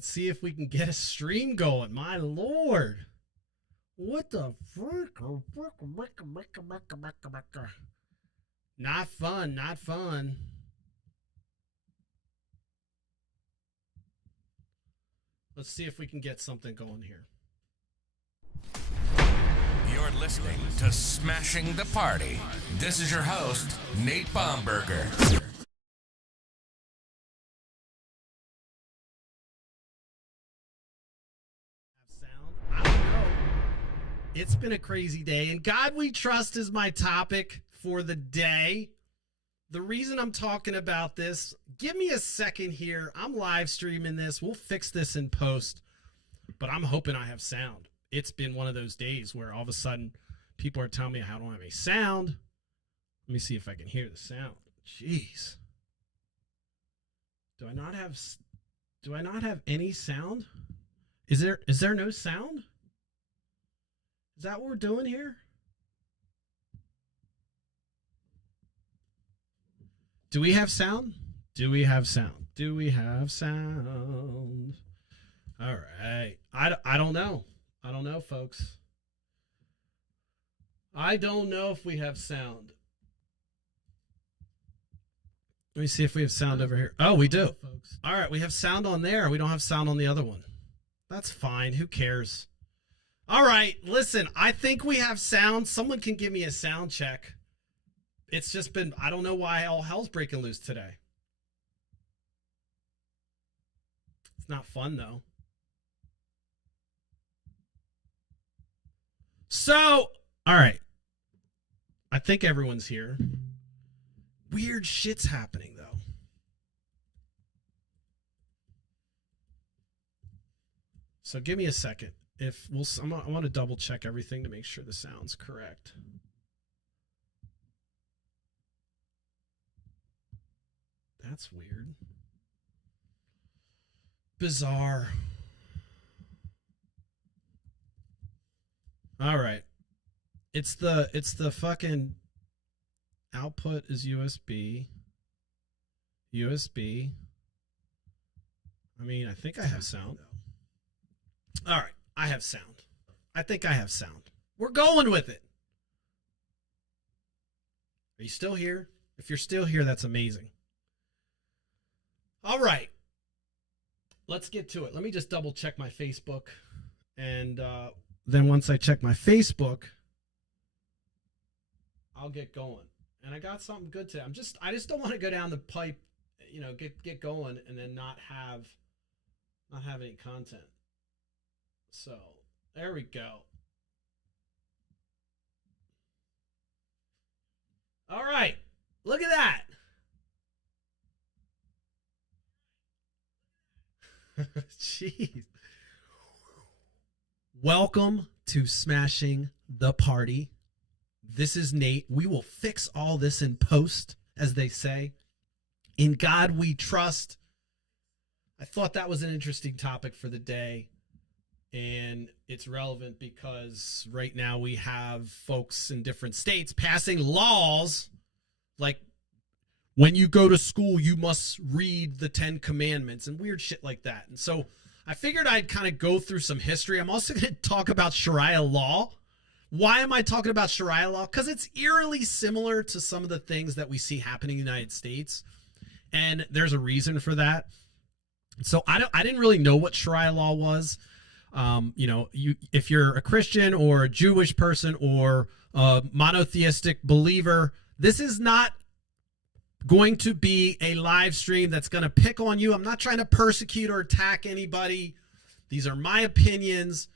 Let's see if we can get a stream going. My Lord. What the fuck? Not fun, not fun. Let's see if we can get something going here. You're listening to Smashing the Party. This is your host, Nate Baumberger. I don't know. It's been a crazy day, and God we trust is my topic for the day. The reason I'm talking about this, give me a second here. I'm live streaming this. We'll fix this in post, but I'm hoping I have sound. It's been one of those days where all of a sudden people are telling me I don't have any sound. Let me see if I can hear the sound. Jeez. Do I not have any sound? Is there no sound? Is that what we're doing here? Do we have sound? Do we have sound? Do we have sound? All right. I don't know. I don't know, folks. I don't know if we have sound. Let me see if we have sound over here. Oh, we do. All right, we have sound on there. We don't have sound on the other one. That's fine. Who cares? All right, listen, I think we have sound. Someone can give me a sound check. It's just been, I don't know why all hell's breaking loose today. It's not fun, though. So, all right. I think everyone's here. Weird shit's happening, though. So give me a second. I want to double check everything to make sure the sound's correct. That's weird. Bizarre. All right. It's the fucking output is USB. USB. I mean, I think I have sound. All right. I have sound. I think I have sound. We're going with it. Are you still here? If you're still here, that's amazing. All right. Let's get to it. Let me just double check my Facebook. And then once I check my Facebook, I'll get going. And I got something good today. I just don't want to go down the pipe, get going and then not have any content. So, there we go. All right. Look at that. Jeez. Welcome to Smashing the Party. This is Nate. We will fix all this in post, as they say. In God we trust. I thought that was an interesting topic for the day. And it's relevant because right now we have folks in different states passing laws like when you go to school, you must read the 10 Commandments and weird shit like that. And so I figured I'd kind of go through some history. I'm also going to talk about Sharia law. Why am I talking about Sharia law? Because it's eerily similar to some of the things that we see happening in the United States. And there's a reason for that. So I didn't really know what Sharia law was. If you're a Christian or a Jewish person or a monotheistic believer, this is not going to be a live stream that's going to pick on you. I'm not trying to persecute or attack anybody. These are my opinions,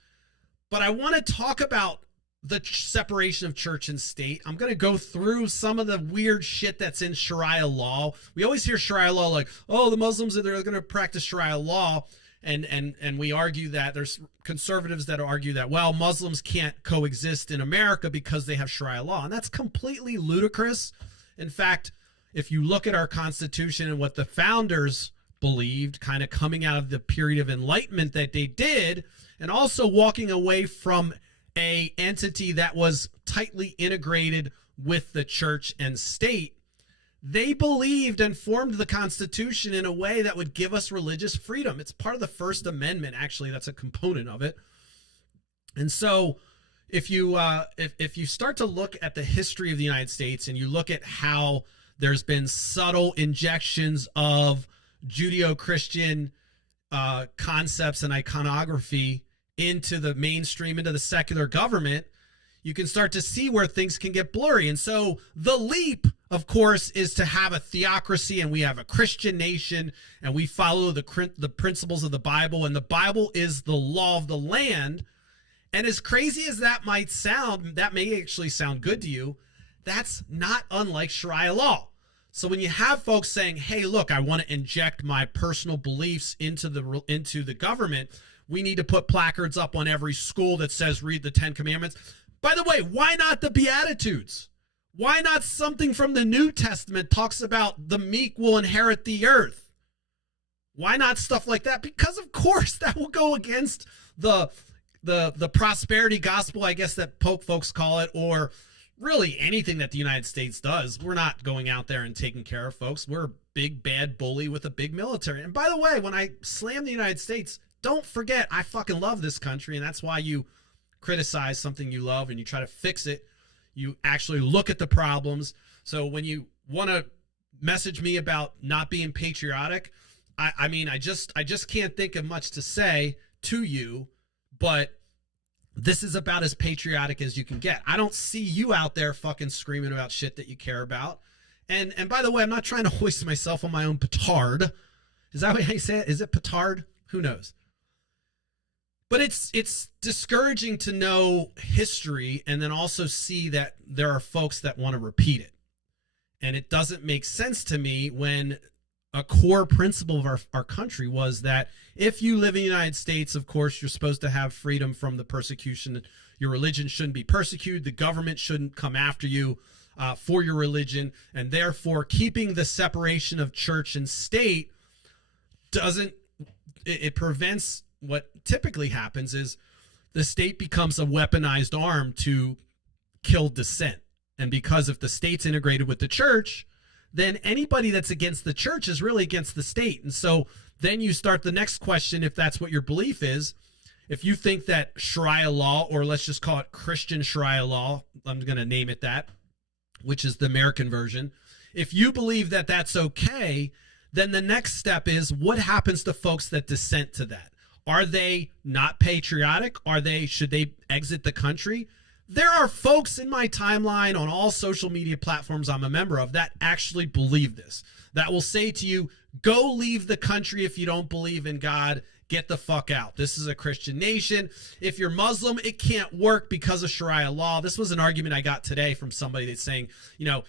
but I want to talk about the separation of church and state. I'm going to go through some of the weird shit that's in Sharia law. We always hear Sharia law like, oh, the Muslims, they're going to practice Sharia law. And we argue that there's conservatives that argue that, well, Muslims can't coexist in America because they have Sharia law. And that's completely ludicrous. In fact, if you look at our Constitution and what the founders believed, kind of coming out of the period of enlightenment that they did, and also walking away from a entity that was tightly integrated with the church and state, They believed and formed the Constitution in a way that would give us religious freedom. It's part of the First Amendment, actually. That's a component of it. And so if you start to look at the history of the United States and you look at how there's been subtle injections of Judeo-Christian concepts and iconography into the mainstream, into the secular government, you can start to see where things can get blurry. And so the leap, of course, is to have a theocracy, and we have a Christian nation, and we follow the principles of the Bible, and the Bible is the law of the land. And as crazy as that might sound, that may actually sound good to you. That's not unlike Sharia law. So when you have folks saying, hey, look, I want to inject my personal beliefs into the government, we need to put placards up on every school that says read the 10 Commandments. By the way, why not the Beatitudes? Why not something from the New Testament talks about the meek will inherit the earth? Why not stuff like that? Because, of course, that will go against the prosperity gospel, I guess that folks call it, or really anything that the United States does. We're not going out there and taking care of folks. We're a big, bad bully with a big military. And by the way, when I slam the United States, don't forget, I fucking love this country, and that's why you criticize something you love and you try to fix it. You actually look at the problems. So when you want to message me about not being patriotic, I mean, I just can't think of much to say to you, but this is about as patriotic as you can get. I don't see you out there fucking screaming about shit that you care about. And by the way, I'm not trying to hoist myself on my own petard. Is that how you say it? Is it petard? Who knows? But it's discouraging to know history and then also see that there are folks that want to repeat it. And it doesn't make sense to me when a core principle of our country was that if you live in the United States, of course, you're supposed to have freedom from the persecution. Your religion shouldn't be persecuted. The government shouldn't come after you for your religion. And therefore, keeping the separation of church and state it prevents what typically happens is the state becomes a weaponized arm to kill dissent. And because if the state's integrated with the church, then anybody that's against the church is really against the state. And so then you start the next question, if that's what your belief is. If you think that Sharia law, or let's just call it Christian Sharia law, I'm going to name it that, which is the American version. If you believe that that's okay, then the next step is what happens to folks that dissent to that? Are they not patriotic? Should they exit the country? There are folks in my timeline on all social media platforms I'm a member of that actually believe this, that will say to you, go leave the country if you don't believe in God, get the fuck out. This is a Christian nation. If you're Muslim, it can't work because of Sharia law. This was an argument I got today from somebody that's saying,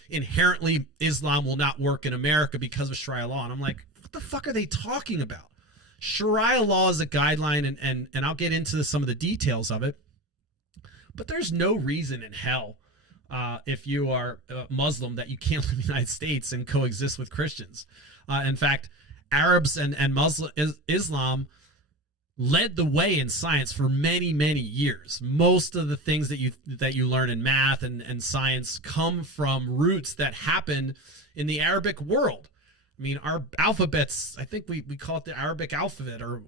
inherently Islam will not work in America because of Sharia law. And I'm like, what the fuck are they talking about? Sharia law is a guideline, and I'll get into some of the details of it. But there's no reason in hell, if you are Muslim, that you can't live in the United States and coexist with Christians. In fact, Arabs and Islam led the way in science for many, many years. Most of the things that you learn in math and science come from roots that happened in the Arabic world. I mean, our alphabets, I think we call it the Arabic alphabet, or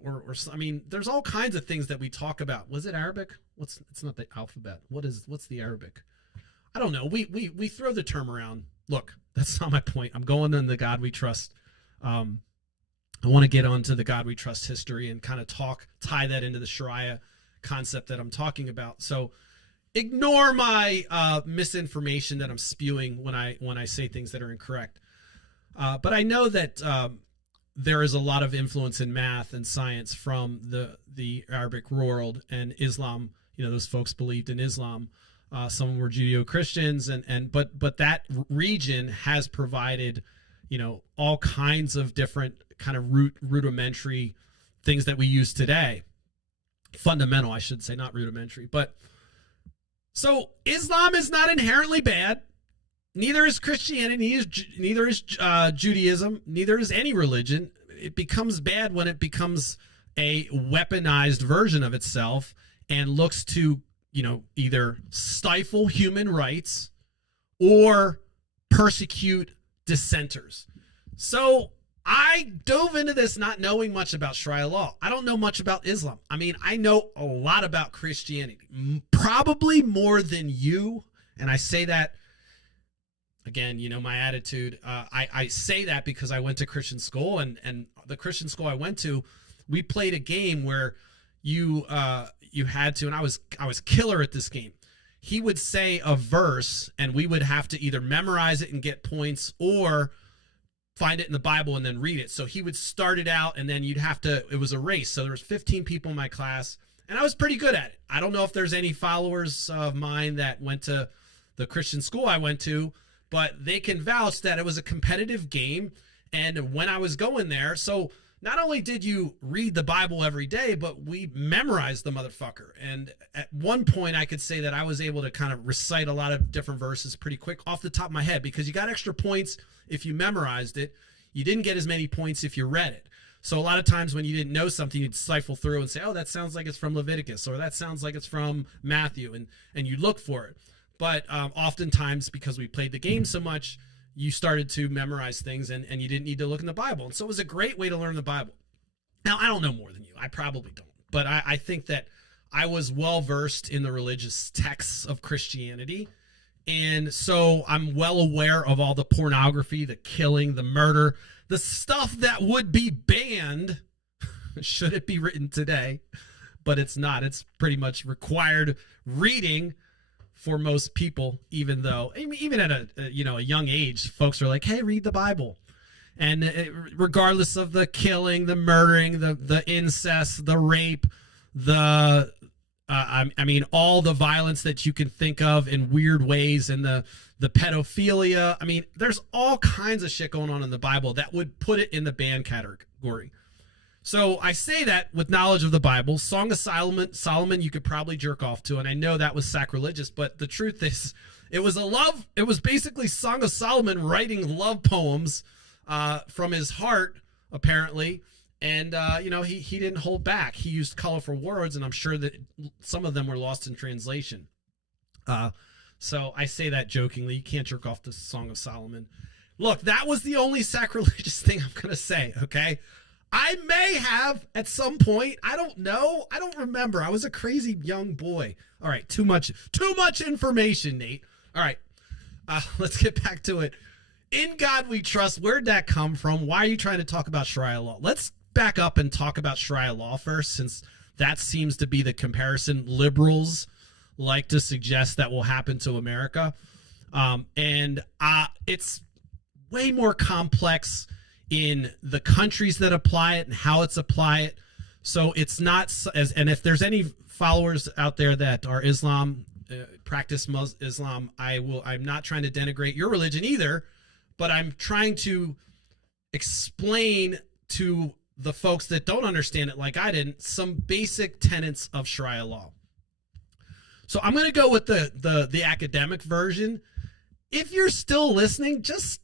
I mean, there's all kinds of things that we talk about. Was it Arabic? It's not the alphabet. What's the Arabic? I don't know. We throw the term around. Look, that's not my point. I'm going on the God we trust. I want to get onto the God we trust history and kind of tie that into the Sharia concept that I'm talking about. So ignore my misinformation that I'm spewing when I say things that are incorrect. But I know that there is a lot of influence in math and science from the Arabic world and Islam. Those folks believed in Islam. Some were Judeo-Christians, but that region has provided, all kinds of different kind of rudimentary things that we use today. Fundamental, I should say, not rudimentary. But so Islam is not inherently bad. Neither is Christianity, neither is Judaism, neither is any religion. It becomes bad when it becomes a weaponized version of itself and looks to, either stifle human rights or persecute dissenters. So I dove into this not knowing much about Sharia law. I don't know much about Islam. I mean, I know a lot about Christianity, probably more than you. And I say that, again, you know, my attitude. I say that because I went to Christian school, and the Christian school I went to, we played a game where you had to, and I was killer at this game. He would say a verse, and we would have to either memorize it and get points, or find it in the Bible and then read it. So he would start it out, and then you'd have to, it was a race. So there was 15 people in my class, and I was pretty good at it. I don't know if there's any followers of mine that went to the Christian school I went to, but they can vouch that it was a competitive game. And when I was going there, so not only did you read the Bible every day, but we memorized the motherfucker. And at one point I could say that I was able to kind of recite a lot of different verses pretty quick off the top of my head, because you got extra points if you memorized it. You didn't get as many points if you read it. So a lot of times when you didn't know something, you'd stifle through and say, oh, that sounds like it's from Leviticus, or that sounds like it's from Matthew, and you look for it. But oftentimes, because we played the game so much, you started to memorize things, and you didn't need to look in the Bible. And so it was a great way to learn the Bible. Now, I don't know more than you. I probably don't. But I think that I was well-versed in the religious texts of Christianity. And so I'm well aware of all the pornography, the killing, the murder, the stuff that would be banned should it be written today. But it's not. It's pretty much required reading for most people, even though, even at a young age, folks are like, hey, read the Bible. And regardless of the killing, the murdering, the incest, the rape, all the violence that you can think of in weird ways, and the pedophilia. I mean, there's all kinds of shit going on in the Bible that would put it in the banned category. So I say that with knowledge of the Bible. Song of Solomon, you could probably jerk off to, and I know that was sacrilegious, but the truth is, it was basically Song of Solomon writing love poems from his heart, apparently, and he didn't hold back. He used colorful words, and I'm sure that some of them were lost in translation. So I say that jokingly. You can't jerk off the Song of Solomon. Look, that was the only sacrilegious thing I'm going to say, okay? I may have at some point. I don't know. I don't remember. I was a crazy young boy. All right, too much information, Nate. All right, let's get back to it. In God we trust. Where'd that come from? Why are you trying to talk about Sharia law? Let's back up and talk about Sharia law first, since that seems to be the comparison liberals like to suggest that will happen to America. It's way more complex in the countries that apply it and how it's applied. So it's not as, and if there's any followers out there that are Islam, practice Islam, I'm not trying to denigrate your religion either, but I'm trying to explain to the folks that don't understand it like I didn't, some basic tenets of Sharia law. So I'm going to go with the academic version. If you're still listening, just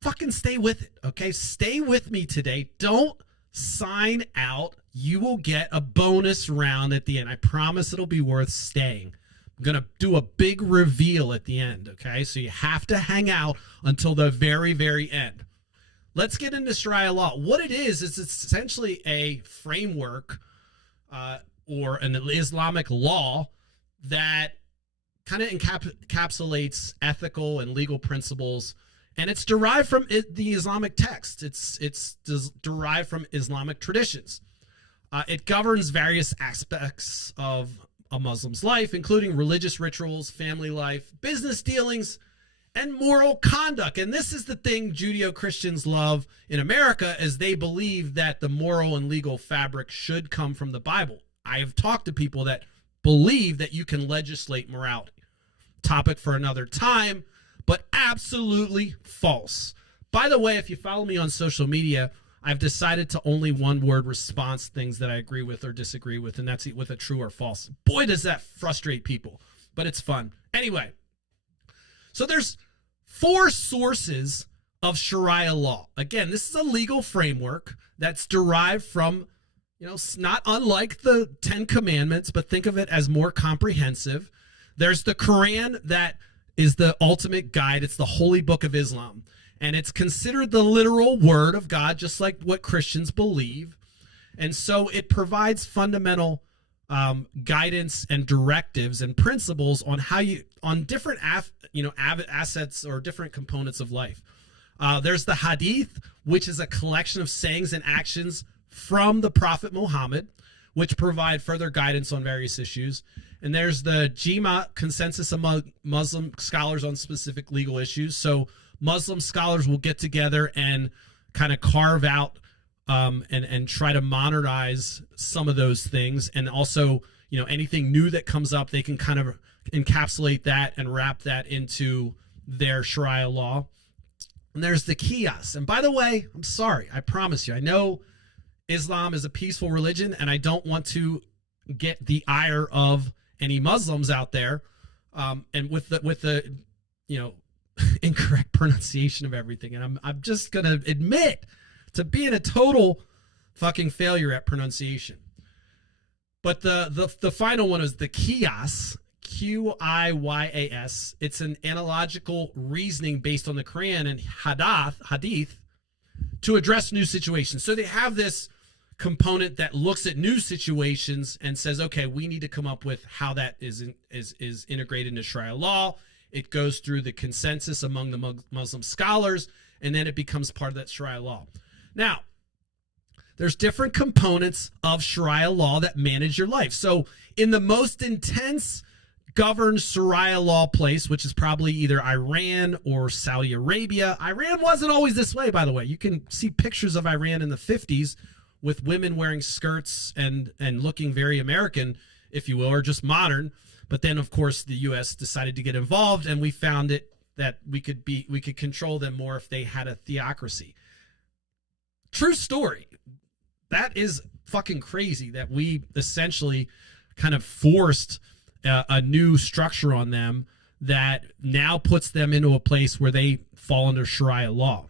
fucking stay with it, okay? Stay with me today. Don't sign out. You will get a bonus round at the end. I promise it'll be worth staying. I'm going to do a big reveal at the end, okay? So you have to hang out until the very, very end. Let's get into Sharia law. What it is it's essentially a framework or an Islamic law that kind of encapsulates ethical and legal principles. And it's derived from the Islamic text. It's derived from Islamic traditions. It governs various aspects of a Muslim's life, including religious rituals, family life, business dealings, and moral conduct. And this is the thing Judeo-Christians love in America, as they believe that the moral and legal fabric should come from the Bible. I have talked to people that believe that you can legislate morality. Topic for another time, but absolutely false. By the way, if you follow me on social media, I've decided to only one-word response things that I agree with or disagree with, and that's with a true or false. Boy, does that frustrate people, but it's fun. Anyway, so there's 4 sources of Sharia law. Again, this is a legal framework that's derived from, not unlike the 10 Commandments, but think of it as more comprehensive. There's the Quran that is the ultimate guide. It's the holy book of Islam. And it's considered the literal word of God, just like what Christians believe. And so it provides fundamental guidance and directives and principles on how you, on different assets or different components of life. There's the Hadith, which is a collection of sayings and actions from the Prophet Muhammad, which provide further guidance on various issues. And there's the Jima, consensus among Muslim scholars on specific legal issues. So Muslim scholars will get together and kind of carve out and try to modernize some of those things. And also, anything new that comes up, they can kind of encapsulate that and wrap that into their Sharia law. And there's the Qiyas. And by the way, I'm sorry, I promise you, I know Islam is a peaceful religion, and I don't want to get the ire of any Muslims out there. And with the incorrect pronunciation of everything. And I'm just gonna admit to being a total fucking failure at pronunciation. But the final one is the Qiyas, Qiyas. It's an analogical reasoning based on the Quran and Hadith to address new situations. So they have this component that looks at new situations and says, okay, we need to come up with how that is integrated into Sharia law. It goes through the consensus among the Muslim scholars, and then it becomes part of that Sharia law. Now, there's different components of Sharia law that manage your life. So in the most intense governed Sharia law place, which is probably either Iran or Saudi Arabia. Iran wasn't always this way, by the way. You can see pictures of Iran in the 50s with women wearing skirts and looking very American, if you will, or just modern. But then, of course, the U.S. decided to get involved, and we found it that we could control them more if they had a theocracy. True story. That is fucking crazy that we essentially kind of forced a new structure on them that now puts them into a place where they fall under Sharia law.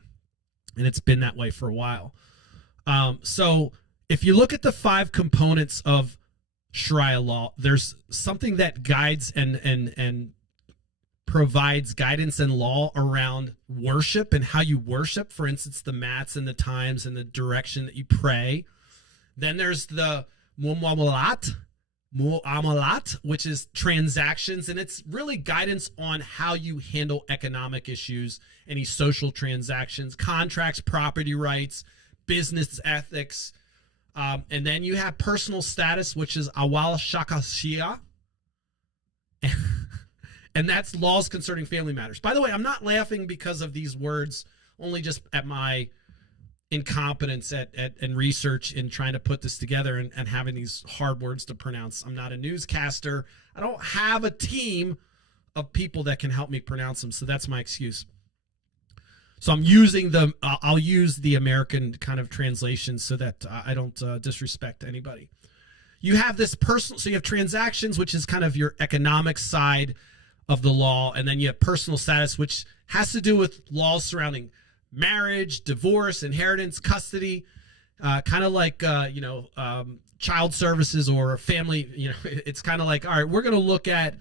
And it's been that way for a while. So if you look at the 5 components of Sharia law, there's something that guides and provides guidance and law around worship and how you worship. For instance, the mats and the times and the direction that you pray. Then there's the muamalat, which is transactions, and it's really guidance on how you handle economic issues, any social transactions, contracts, property rights, business ethics. And then you have personal status, which is awal shakashia. And that's laws concerning family matters. By the way, I'm not laughing because of these words, only just at my incompetence and research in trying to put this together and having these hard words to pronounce. I'm not a newscaster. I don't have a team of people that can help me pronounce them, so that's my excuse. So I'm using I'll use the American kind of translation so that I don't disrespect anybody. You have this personal, so you have transactions, which is kind of your economic side of the law, and then you have personal status, which has to do with laws surrounding marriage, divorce, inheritance, custody, kind of like child services or family. It's kind of like, all right, we're going to look at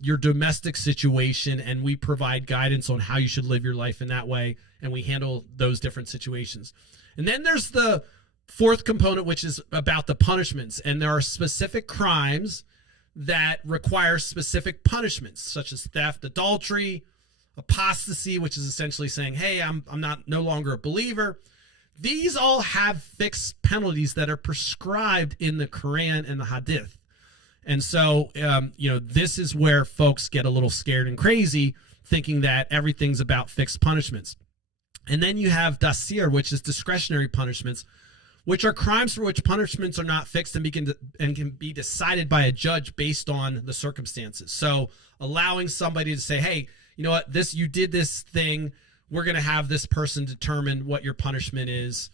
your domestic situation, and we provide guidance on how you should live your life in that way, and we handle those different situations. And then there's the 4th component, which is about the punishments, and there are specific crimes that require specific punishments, such as theft, adultery, apostasy, which is essentially saying, hey, I'm no longer a believer. These all have fixed penalties that are prescribed in the Quran and the Hadith. And so, this is where folks get a little scared and crazy, thinking that everything's about fixed punishments. And then you have dasir, which is discretionary punishments, which are crimes for which punishments are not fixed and can be decided by a judge based on the circumstances. So allowing somebody to say, hey, you know what, you did this thing, we're going to have this person determine what your punishment is.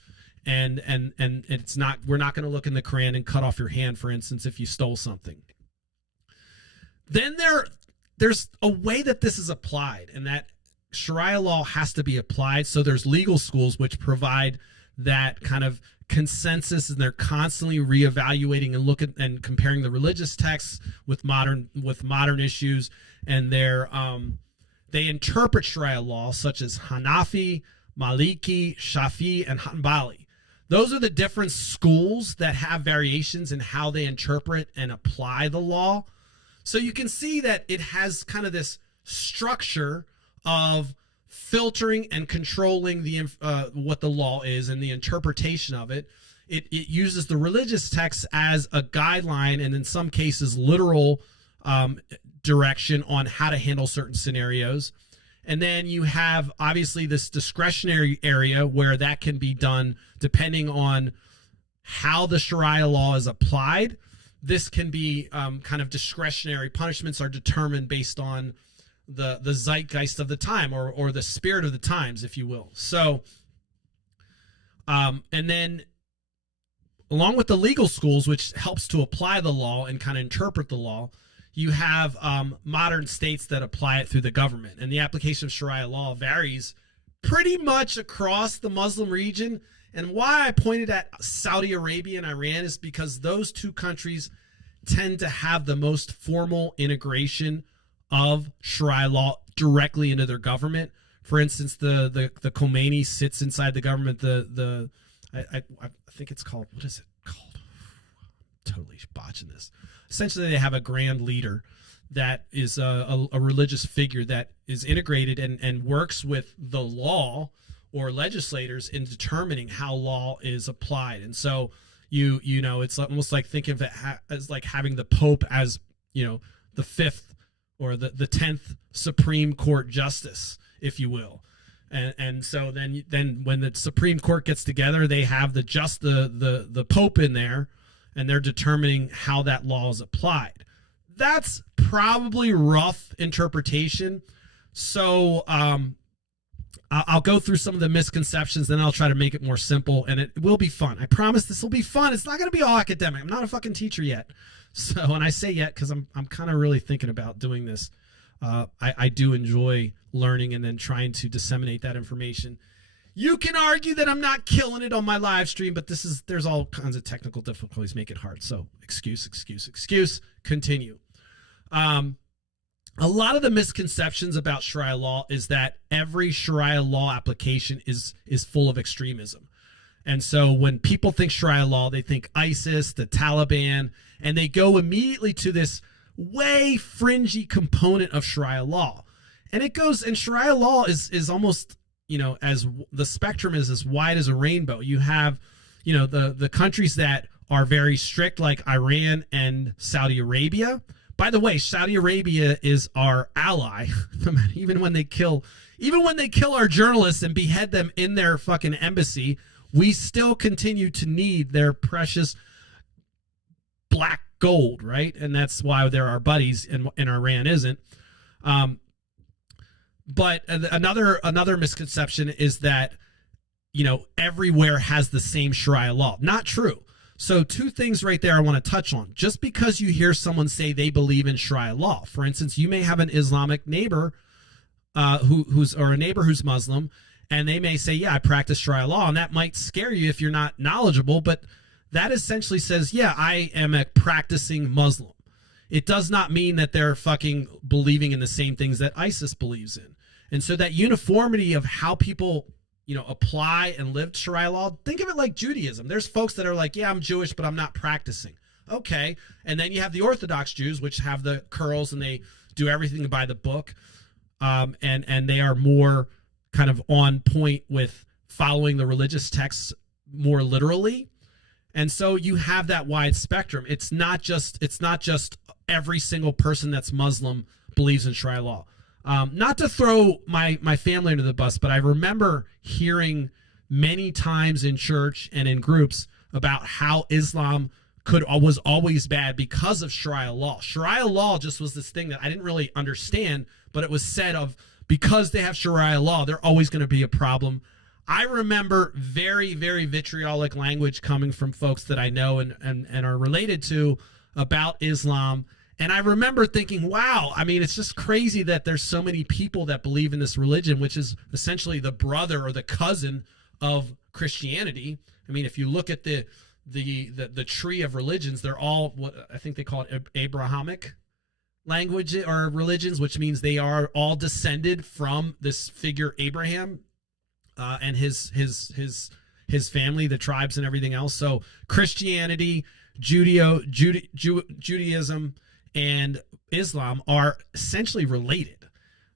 And it's not, we're not going to look in the Quran and cut off your hand, for instance, if you stole something. Then there's a way that this is applied, and that Sharia law has to be applied. So there's legal schools which provide that kind of consensus, and they're constantly reevaluating and looking and comparing the religious texts with modern issues, and they're They interpret Sharia law such as Hanafi, Maliki, Shafi, and Hanbali. Those are the different schools that have variations in how they interpret and apply the law. So you can see that it has kind of this structure of filtering and controlling the what the law is and the interpretation of it. It uses the religious text as a guideline and in some cases literal direction on how to handle certain scenarios. And then you have obviously this discretionary area where that can be done depending on how the Sharia law is applied. This can be kind of discretionary. Punishments are determined based on the zeitgeist of the time or the spirit of the times, if you will. So, and then along with the legal schools, which helps to apply the law and kind of interpret the law, you have modern states that apply it through the government. And the application of Sharia law varies pretty much across the Muslim region. And why I pointed at Saudi Arabia and Iran is because those two countries tend to have the most formal integration of Sharia law directly into their government. For instance, the Khomeini sits inside the government. I think it's called, what is it called? I'm totally botching this. Essentially, they have a grand leader that is a religious figure that is integrated and works with the law or legislators in determining how law is applied. And so you know, it's almost like thinking of it as like having the Pope as, you know, the fifth or the 10th Supreme Court justice, if you will. And so then when the Supreme Court gets together, they have the Pope in there, and they're determining how that law is applied. That's probably rough interpretation. So I'll go through some of the misconceptions, then I'll try to make it more simple, and it will be fun. I promise this will be fun. It's not going to be all academic. I'm not a fucking teacher yet. So, and I say yet because I'm kind of really thinking about doing this. I do enjoy learning and then trying to disseminate that information. You can argue that I'm not killing it on my live stream, but there's all kinds of technical difficulties make it hard. So excuse, continue. A lot of the misconceptions about Sharia law is that every Sharia law application is full of extremism. And so when people think Sharia law, they think ISIS, the Taliban, and they go immediately to this way fringy component of Sharia law. And Sharia law is almost, you know, as the spectrum is as wide as a rainbow. You have, you know, the countries that are very strict, like Iran and Saudi Arabia. By the way, Saudi Arabia is our ally. Even when they kill our journalists and behead them in their fucking embassy, we still continue to need their precious black gold, right? And that's why they're our buddies and Iran isn't. But another misconception is that, you know, everywhere has the same Sharia law. Not true. So two things right there I want to touch on. Just because you hear someone say they believe in Sharia law, for instance, you may have an Islamic neighbor who's a neighbor who's Muslim, and they may say, yeah, I practice Sharia law, and that might scare you if you're not knowledgeable, but that essentially says, yeah, I am a practicing Muslim. It does not mean that they're fucking believing in the same things that ISIS believes in. And so that uniformity of how people, you know, apply and live Sharia law, think of it like Judaism. There's folks that are like, yeah, I'm Jewish, but I'm not practicing. Okay. And then you have the Orthodox Jews, which have the curls and they do everything by the book. And they are more kind of on point with following the religious texts more literally. And so you have that wide spectrum. It's not just every single person that's Muslim believes in Sharia law. Not to throw my family under the bus, but I remember hearing many times in church and in groups about how Islam was always bad because of Sharia law. Sharia law just was this thing that I didn't really understand, but it was said of because they have Sharia law, they're always going to be a problem. I remember very, very vitriolic language coming from folks that I know and are related to about Islam. And I remember thinking, wow, I mean, it's just crazy that there's so many people that believe in this religion, which is essentially the brother or the cousin of Christianity. I mean, if you look at the tree of religions, they're all what I think they call it Abrahamic, language or religions, which means they are all descended from this figure Abraham and his family, the tribes and everything else. So Christianity, Judaism, and Islam are essentially related.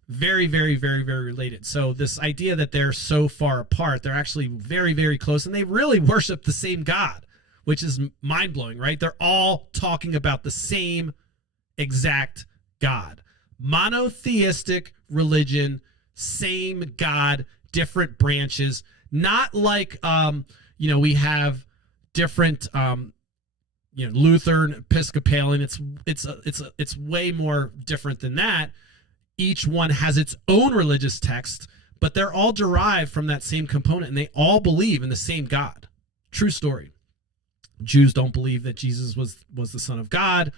Very, very, very, very related. So this idea that they're so far apart, they're actually very, very close, and they really worship the same God, which is mind-blowing, right? They're all talking about the same exact God. Monotheistic religion, same God, different branches. Not like we have different Lutheran, Episcopalian. It's way more different than that. Each one has its own religious text, but they're all derived from that same component, and they all believe in the same God. True story. Jews don't believe that Jesus was the Son of God.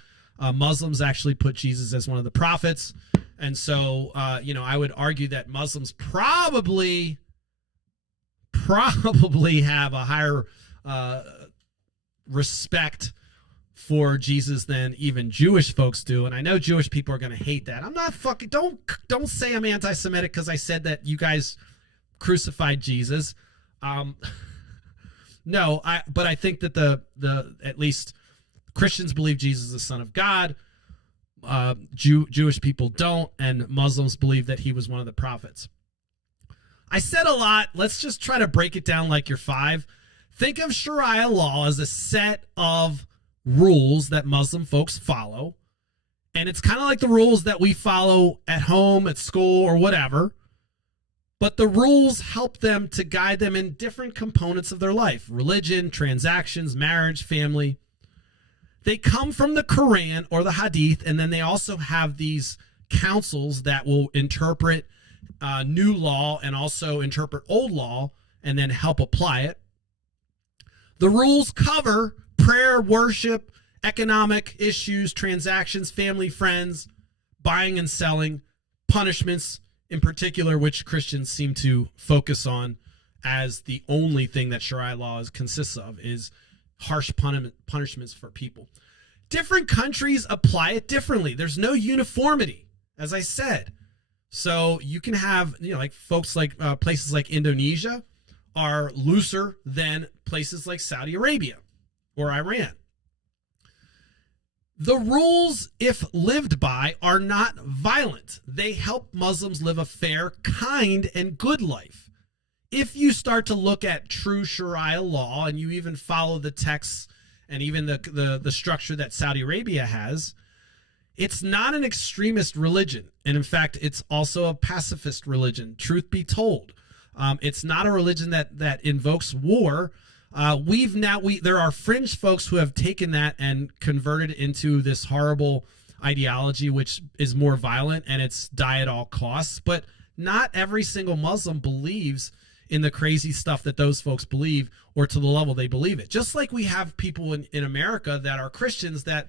Muslims actually put Jesus as one of the prophets. And so, I would argue that Muslims probably have a higher respect for Jesus than even Jewish folks do. And I know Jewish people are going to hate that. I'm not fucking, don't say I'm anti-Semitic because I said that you guys crucified Jesus. No, but I think that the at least Christians believe Jesus is the Son of God. Jewish people don't, and Muslims believe that he was one of the prophets. I said a lot. Let's just try to break it down like you're five. Think of Sharia law as a set of rules that Muslim folks follow. And it's kind of like the rules that we follow at home, at school, or whatever. But the rules help them to guide them in different components of their life. Religion, transactions, marriage, family. They come from the Quran or the Hadith, and then they also have these councils that will interpret new law and also interpret old law and then help apply it. The rules cover prayer, worship, economic issues, transactions, family, friends, buying and selling, punishments in particular, which Christians seem to focus on as the only thing that Sharia law consists of, is harsh punishments for people. Different countries apply it differently. There's no uniformity, as I said. So you can have, like folks like places like Indonesia are looser than places like Saudi Arabia or Iran. The rules, if lived by, are not violent. They help Muslims live a fair, kind, and good life. If you start to look at true Sharia law and you even follow the texts and even the structure that Saudi Arabia has, it's not an extremist religion. And in fact, it's also a pacifist religion, truth be told. It's not a religion that invokes war. There are fringe folks who have taken that and converted it into this horrible ideology, which is more violent and it's die at all costs. But not every single Muslim believes in the crazy stuff that those folks believe, or to the level they believe it. Just like we have people in America that are Christians that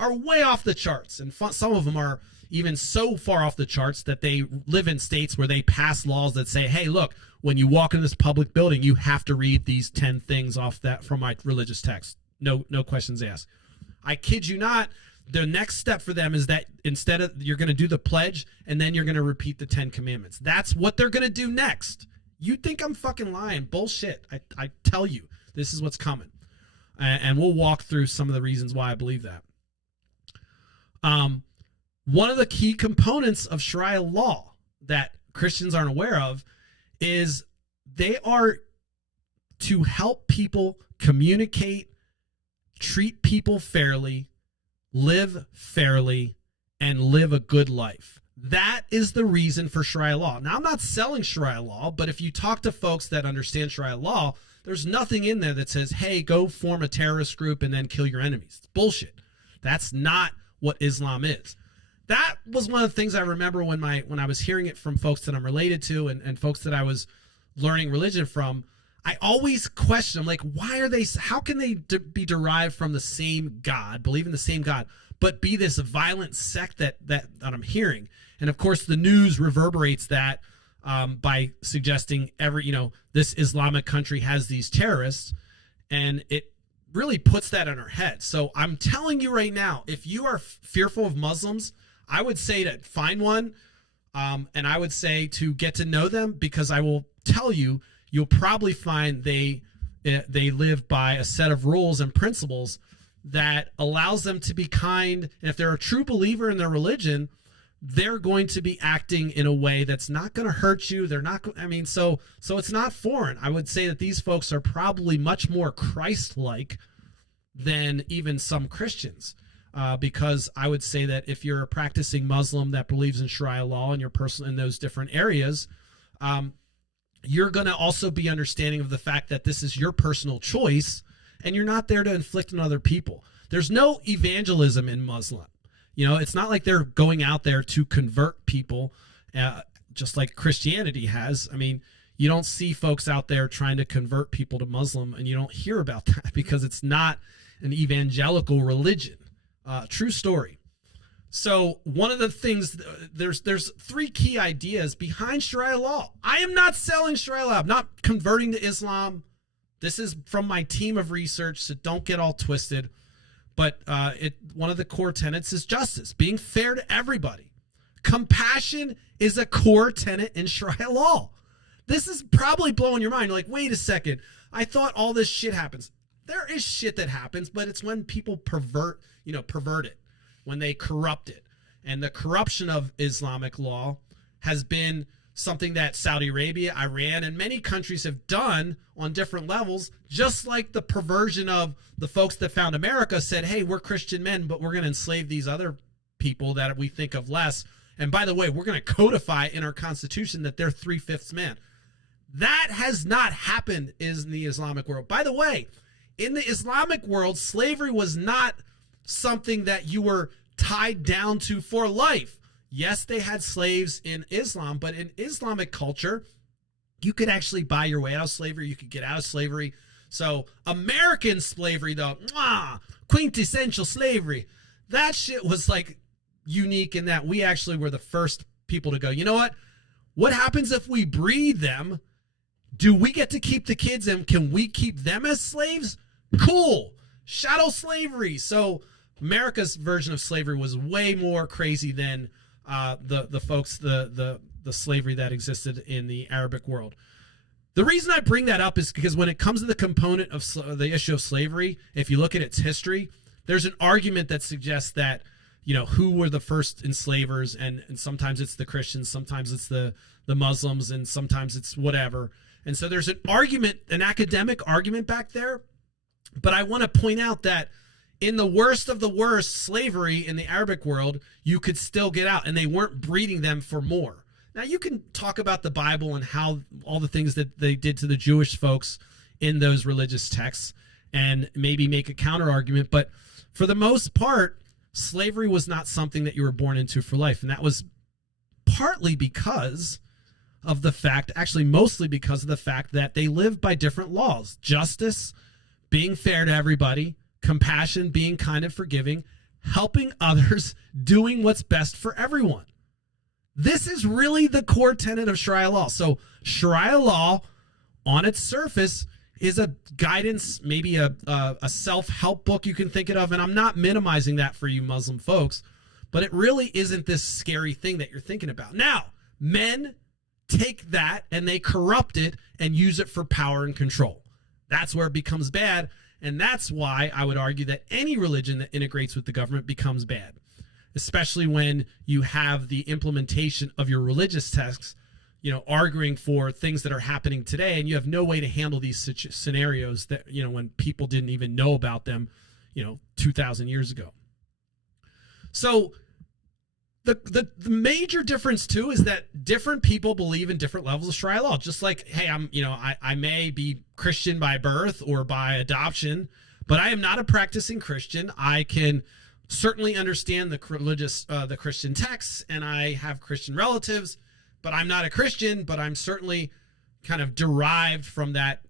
are way off the charts. And some of them are even so far off the charts that they live in states where they pass laws that say, hey, look, when you walk into this public building, you have to read these 10 things off that from my religious text. No questions asked. I kid you not. The next step for them is that instead of, you're going to do the pledge and then you're going to repeat the 10 commandments. That's what they're going to do next. You think I'm fucking lying? Bullshit. I tell you, this is what's coming. And we'll walk through some of the reasons why I believe that. One of the key components of Sharia law that Christians aren't aware of is they are to help people communicate, treat people fairly, live fairly, and live a good life. That is the reason for Sharia law. Now, I'm not selling Sharia law, but if you talk to folks that understand Sharia law, there's nothing in there that says, hey, go form a terrorist group and then kill your enemies. It's bullshit. That's not what Islam is. That was one of the things I remember when I was hearing it from folks that I'm related to and folks that I was learning religion from. I always question, I'm like, how can they be derived from the same God, believe in the same God, but be this violent sect that I'm hearing? And of course, the news reverberates that by suggesting this Islamic country has these terrorists, and it really puts that in our head. So I'm telling you right now, if you are fearful of Muslims, I would say to find one, and I would say to get to know them, because I will tell you, you'll probably find they live by a set of rules and principles that allows them to be kind. And if they're a true believer in their religion, they're going to be acting in a way that's not going to hurt you. They're not, I mean, so it's not foreign. I would say that these folks are probably much more Christ-like than even some Christians. Because I would say that if you're a practicing Muslim that believes in Sharia law and you're personal in those different areas, you're going to also be understanding of the fact that this is your personal choice and you're not there to inflict on other people. There's no evangelism in Muslim. You know, it's not like they're going out there to convert people, just like Christianity has. I mean, you don't see folks out there trying to convert people to Muslim, and you don't hear about that because it's not an evangelical religion. True story. So one of the things, there's three key ideas behind Sharia law. I am not selling Sharia law. I'm not converting to Islam. This is from my team of research, so don't get all twisted. But one of the core tenets is justice, being fair to everybody. Compassion is a core tenet in Sharia law. This is probably blowing your mind. You're like, wait a second. I thought all this shit happens. There is shit that happens, but it's when people pervert it, when they corrupt it. And the corruption of Islamic law has been something that Saudi Arabia, Iran, and many countries have done on different levels, just like the perversion of the folks that found America said, hey, we're Christian men, but we're going to enslave these other people that we think of less. And by the way, we're going to codify in our Constitution that they're 3/5 man. That has not happened in the Islamic world. By the way, in the Islamic world, slavery was not something that you were tied down to for life. Yes, they had slaves in Islam, but in Islamic culture, you could actually buy your way out of slavery. You could get out of slavery. So American slavery, though, quintessential slavery, that shit was like unique in that we actually were the first people to go, you know what? What happens if we breed them? Do we get to keep the kids and can we keep them as slaves? Cool. Chattel slavery. So America's version of slavery was way more crazy than the slavery that existed in the Arabic world. The reason I bring that up is because when it comes to the component of the issue of slavery, if you look at its history, there's an argument that suggests that, you know, who were the first enslavers, and sometimes it's the Christians, sometimes it's the Muslims, and sometimes it's whatever. And so there's an argument, an academic argument back there. But I want to point out that in the worst of the worst slavery in the Arabic world, you could still get out, and they weren't breeding them for more. Now, you can talk about the Bible and how all the things that they did to the Jewish folks in those religious texts and maybe make a counter argument. But for the most part, slavery was not something that you were born into for life. And that was partly because of the fact, actually mostly because of the fact that they lived by different laws. Justice, being fair to everybody, compassion, being kind and forgiving, helping others, doing what's best for everyone. This is really the core tenet of Sharia law. So Sharia law, on its surface, is a guidance, maybe a self-help book you can think of, and I'm not minimizing that for you Muslim folks, but it really isn't this scary thing that you're thinking about. Now, men take that and they corrupt it and use it for power and control. That's where it becomes bad, and that's why I would argue that any religion that integrates with the government becomes bad, especially when you have the implementation of your religious texts, you know, arguing for things that are happening today, and you have no way to handle these scenarios that, you know, when people didn't even know about them, you know, 2,000 years ago. So the major difference too is that different people believe in different levels of Sharia law. Just like, hey, I may be Christian by birth or by adoption, but I am not a practicing Christian. I can certainly understand the religious, the Christian texts, and I have Christian relatives, but I'm not a Christian, but I'm certainly kind of derived from that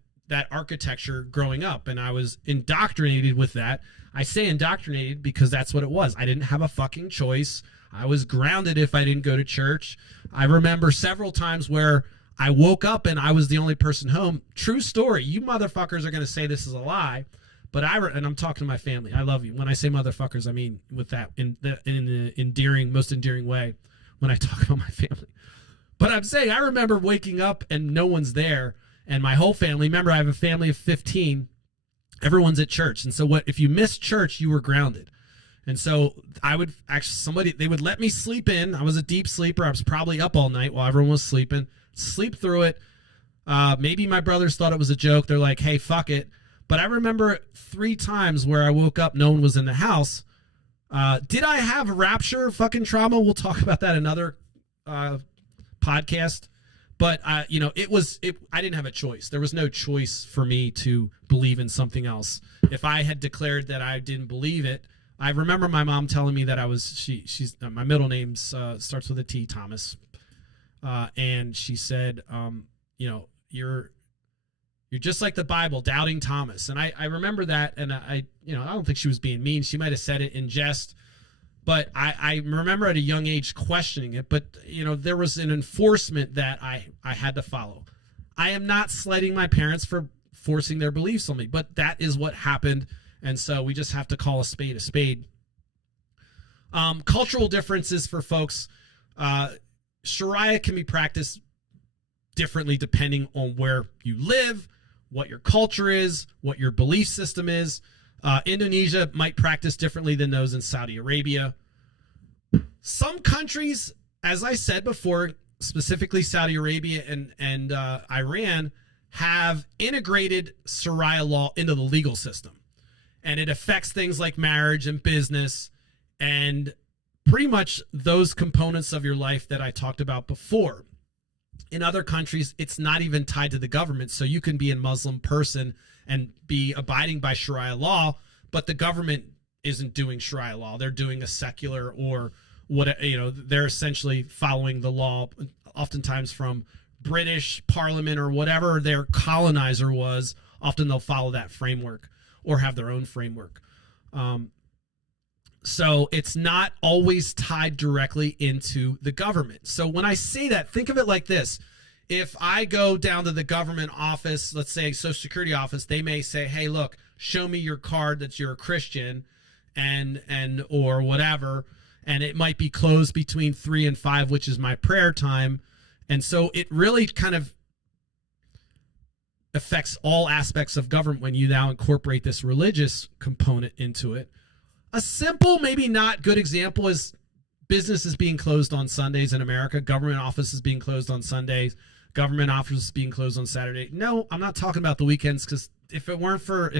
architecture growing up. And I was indoctrinated with that. I say indoctrinated because that's what it was. I didn't have a fucking choice. I was grounded if I didn't go to church. I remember several times where I woke up and I was the only person home. True story. You motherfuckers are going to say this is a lie, But and I'm talking to my family. I love you. When I say motherfuckers, I mean with that in the endearing, most endearing way when I talk about my family. But I'm saying I remember waking up and no one's there, and my whole family. Remember, I have a family of 15. Everyone's at church, and so if you missed church, you were grounded. And so I would actually they would let me sleep in. I was a deep sleeper. I was probably up all night while everyone was sleeping. Sleep through it. Maybe my brothers thought it was a joke. They're like, "Hey, fuck it." But I remember 3 times where I woke up, no one was in the house. Did I have rapture fucking trauma? We'll talk about that another podcast. But I didn't have a choice. There was no choice for me to believe in something else. If I had declared that I didn't believe it, I remember my mom telling me that she's my middle name starts with a T, Thomas, and she said, you're just like the Bible, doubting Thomas. And I remember that, and I don't think she was being mean. She might have said it in jest, but I remember at a young age questioning it. But there was an enforcement that I had to follow. I am not slighting my parents for forcing their beliefs on me, but that is what happened. And so we just have to call a spade a spade. Cultural differences for folks. Sharia can be practiced differently depending on where you live, what your culture is, what your belief system is. Indonesia might practice differently than those in Saudi Arabia. Some countries, as I said before, specifically Saudi Arabia and Iran, have integrated Sharia law into the legal system. And it affects things like marriage and business and pretty much those components of your life that I talked about before. In other countries, it's not even tied to the government. So you can be a Muslim person and be abiding by Sharia law, but the government isn't doing Sharia law. They're doing a secular or they're essentially following the law, oftentimes from British Parliament or whatever their colonizer was. Often they'll follow that framework or have their own framework. So it's not always tied directly into the government. So when I say that, think of it like this. If I go down to the government office, let's say Social Security office, they may say, "Hey, look, show me your card that you're a Christian and or whatever." And it might be closed between 3 and 5, which is my prayer time. And so it really kind of affects all aspects of government when you now incorporate this religious component into it. A simple, maybe not good example is businesses being closed on Sundays in America, government offices being closed on Sundays, government offices being closed on Saturday. No, I'm not talking about the weekends, because if it weren't for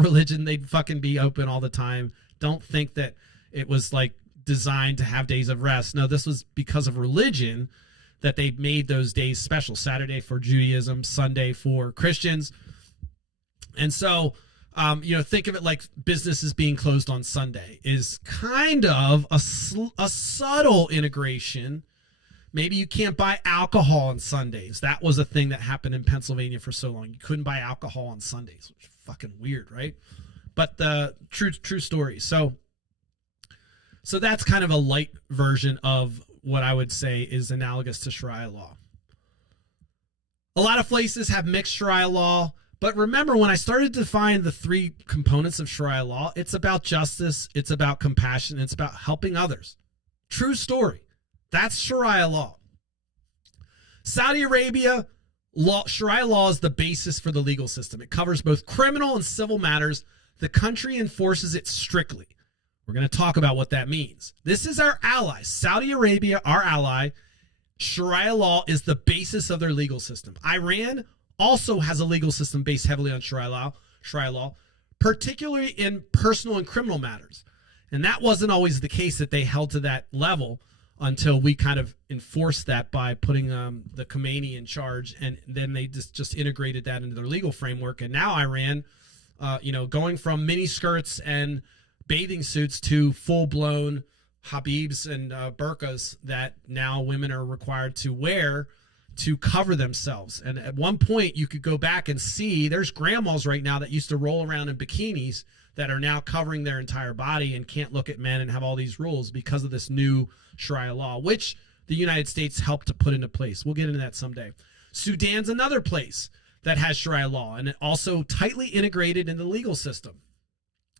religion, they'd fucking be open all the time. Don't think that it was like designed to have days of rest. No, this was because of religion that they made those days special. Saturday for Judaism, Sunday for Christians. And so think of it like businesses being closed on Sunday is kind of a subtle integration. Maybe you can't buy alcohol on Sundays. That was a thing that happened in Pennsylvania for so long. You couldn't buy alcohol on Sundays, which is fucking weird, right? But the true story. So that's kind of a light version of what I would say is analogous to Sharia law. A lot of places have mixed Sharia law. But remember, when I started to define the 3 components of Sharia law, it's about justice, it's about compassion, it's about helping others. True story. That's Sharia law. Saudi Arabia, Sharia law is the basis for the legal system. It covers both criminal and civil matters. The country enforces it strictly. We're going to talk about what that means. This is our ally. Saudi Arabia, our ally. Sharia law is the basis of their legal system. Iran also has a legal system based heavily on Sharia law, particularly in personal and criminal matters. And that wasn't always the case that they held to that level until we kind of enforced that by putting the Khomeini in charge. And then they just integrated that into their legal framework. And now Iran, going from mini skirts and bathing suits to full-blown habibs and burqas that now women are required to wear to cover themselves. And at one point you could go back and see there's grandmas right now that used to roll around in bikinis that are now covering their entire body and can't look at men and have all these rules because of this new Sharia law, which the United States helped to put into place. We'll get into that someday. Sudan's another place that has Sharia law and it also tightly integrated in the legal system.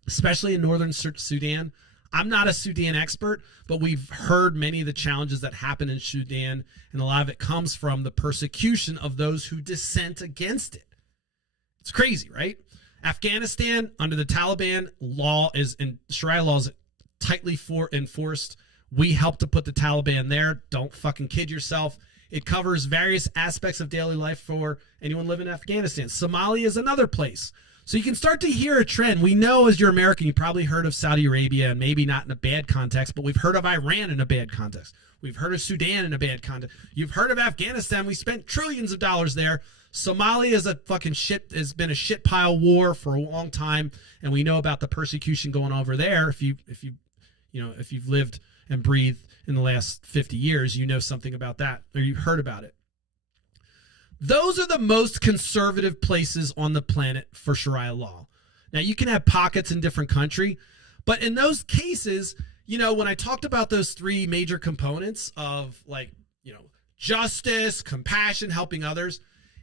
especially in northern Sudan. I'm not a Sudan expert, but we've heard many of the challenges that happen in Sudan, and a lot of it comes from the persecution of those who dissent against it. It's crazy, right? Afghanistan, under the Taliban, law is, and Sharia law is tightly enforced. We helped to put the Taliban there. Don't fucking kid yourself. It covers various aspects of daily life for anyone living in Afghanistan. Somalia is another place. So you can start to hear a trend. We know, as you're American, you probably heard of Saudi Arabia, and maybe not in a bad context, but we've heard of Iran in a bad context. We've heard of Sudan in a bad context. You've heard of Afghanistan. We spent trillions of dollars there. Somalia is a fucking shit, has been a shit pile war for a long time, and we know about the persecution going over there. If you've lived and breathed in the last 50 years, you know something about that, or you've heard about it. Those are the most conservative places on the planet for Sharia law. Now, you can have pockets in different countries, but in those cases, when I talked about those three major components of justice, compassion, helping others,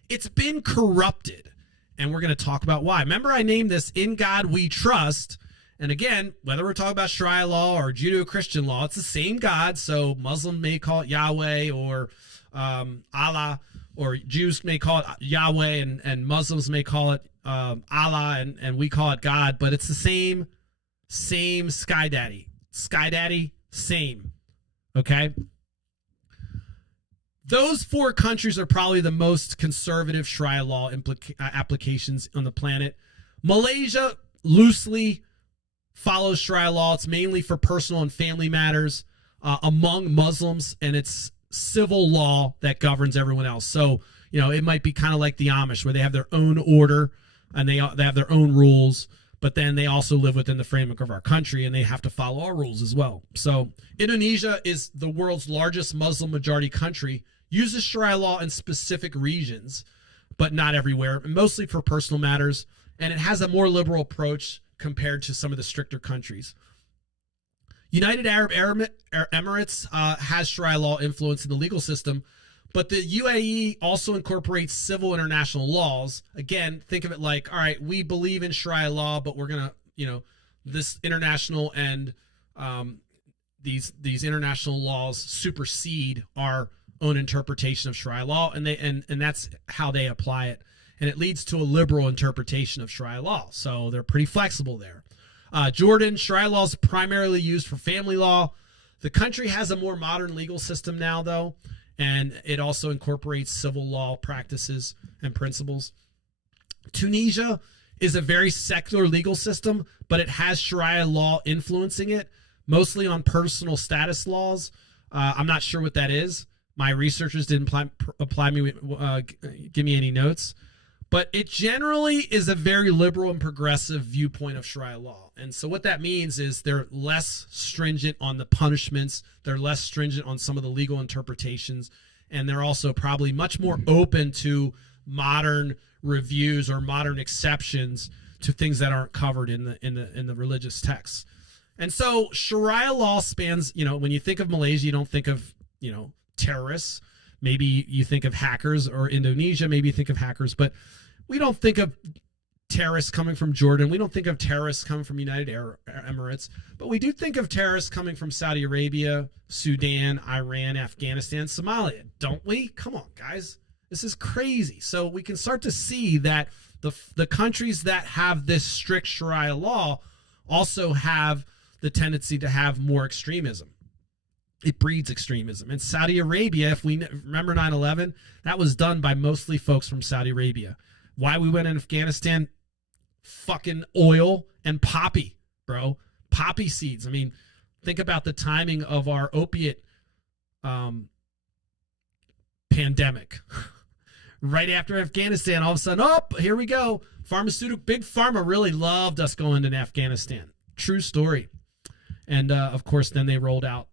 it's been corrupted. And we're going to talk about why. Remember, I named this In God We Trust. And again, whether we're talking about Sharia law or Judeo-Christian law, it's the same God. So Muslim may call it Yahweh or Allah, or Jews may call it Yahweh, and Muslims may call it Allah, and we call it God, but it's the same Sky Daddy. Sky Daddy, same. Okay? Those four countries are probably the most conservative Sharia law applications on the planet. Malaysia loosely follows Sharia law. It's mainly for personal and family matters among Muslims, and it's civil law that governs everyone else. So, it might be kind of like the Amish, where they have their own order and they have their own rules, but then they also live within the framework of our country, and they have to follow our rules as well. So Indonesia is the world's largest Muslim majority country, uses Sharia law in specific regions, but not everywhere, mostly for personal matters, and it has a more liberal approach compared to some of the stricter countries. United Arab Emirates has Sharia law influence in the legal system, but the UAE also incorporates civil international laws. Again, think of it like, all right, we believe in Sharia law, but we're going to, this international and these international laws supersede our own interpretation of Sharia law, and that's how they apply it. And it leads to a liberal interpretation of Sharia law. So they're pretty flexible there. Jordan, Sharia law is primarily used for family law. The country has a more modern legal system now, though, and it also incorporates civil law practices and principles. Tunisia is a very secular legal system, but it has Sharia law influencing it, mostly on personal status laws. I'm not sure what that is. My researchers didn't give me any notes. But it generally is a very liberal and progressive viewpoint of Sharia law. And so what that means is they're less stringent on the punishments. They're less stringent on some of the legal interpretations. And they're also probably much more open to modern reviews or modern exceptions to things that aren't covered in the religious texts. And so Sharia law spans, when you think of Malaysia, you don't think of, terrorists. Maybe you think of hackers, or Indonesia, maybe you think of hackers, but we don't think of terrorists coming from Jordan. We don't think of terrorists coming from United Arab Emirates, but we do think of terrorists coming from Saudi Arabia, Sudan, Iran, Afghanistan, Somalia, don't we? Come on, guys. This is crazy. So we can start to see that the countries that have this strict Sharia law also have the tendency to have more extremism. It breeds extremism. In Saudi Arabia, if we remember 9/11, that was done by mostly folks from Saudi Arabia. Why we went in Afghanistan? Fucking oil and poppy, bro. Poppy seeds. I mean, think about the timing of our opiate pandemic. Right after Afghanistan, all of a sudden, here we go. Big pharma really loved us going to Afghanistan. True story. And, of course, then they rolled out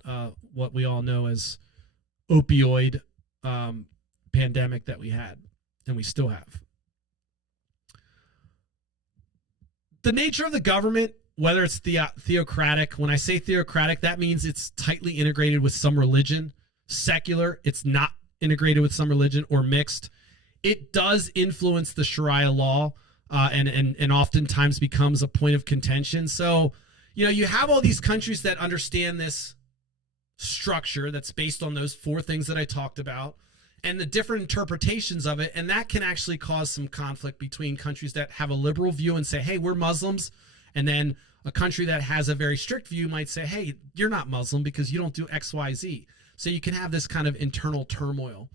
what we all know as opioid pandemic that we had, and we still have. The nature of the government, whether it's theocratic, when I say theocratic, that means it's tightly integrated with some religion. Secular, it's not integrated with some religion, or mixed. It does influence the Sharia law. and oftentimes becomes a point of contention. So, you have all these countries that understand this structure that's based on those four things that I talked about and the different interpretations of it. And that can actually cause some conflict between countries that have a liberal view and say, hey, we're Muslims. And then a country that has a very strict view might say, hey, you're not Muslim because you don't do X, Y, Z. So you can have this kind of internal turmoil.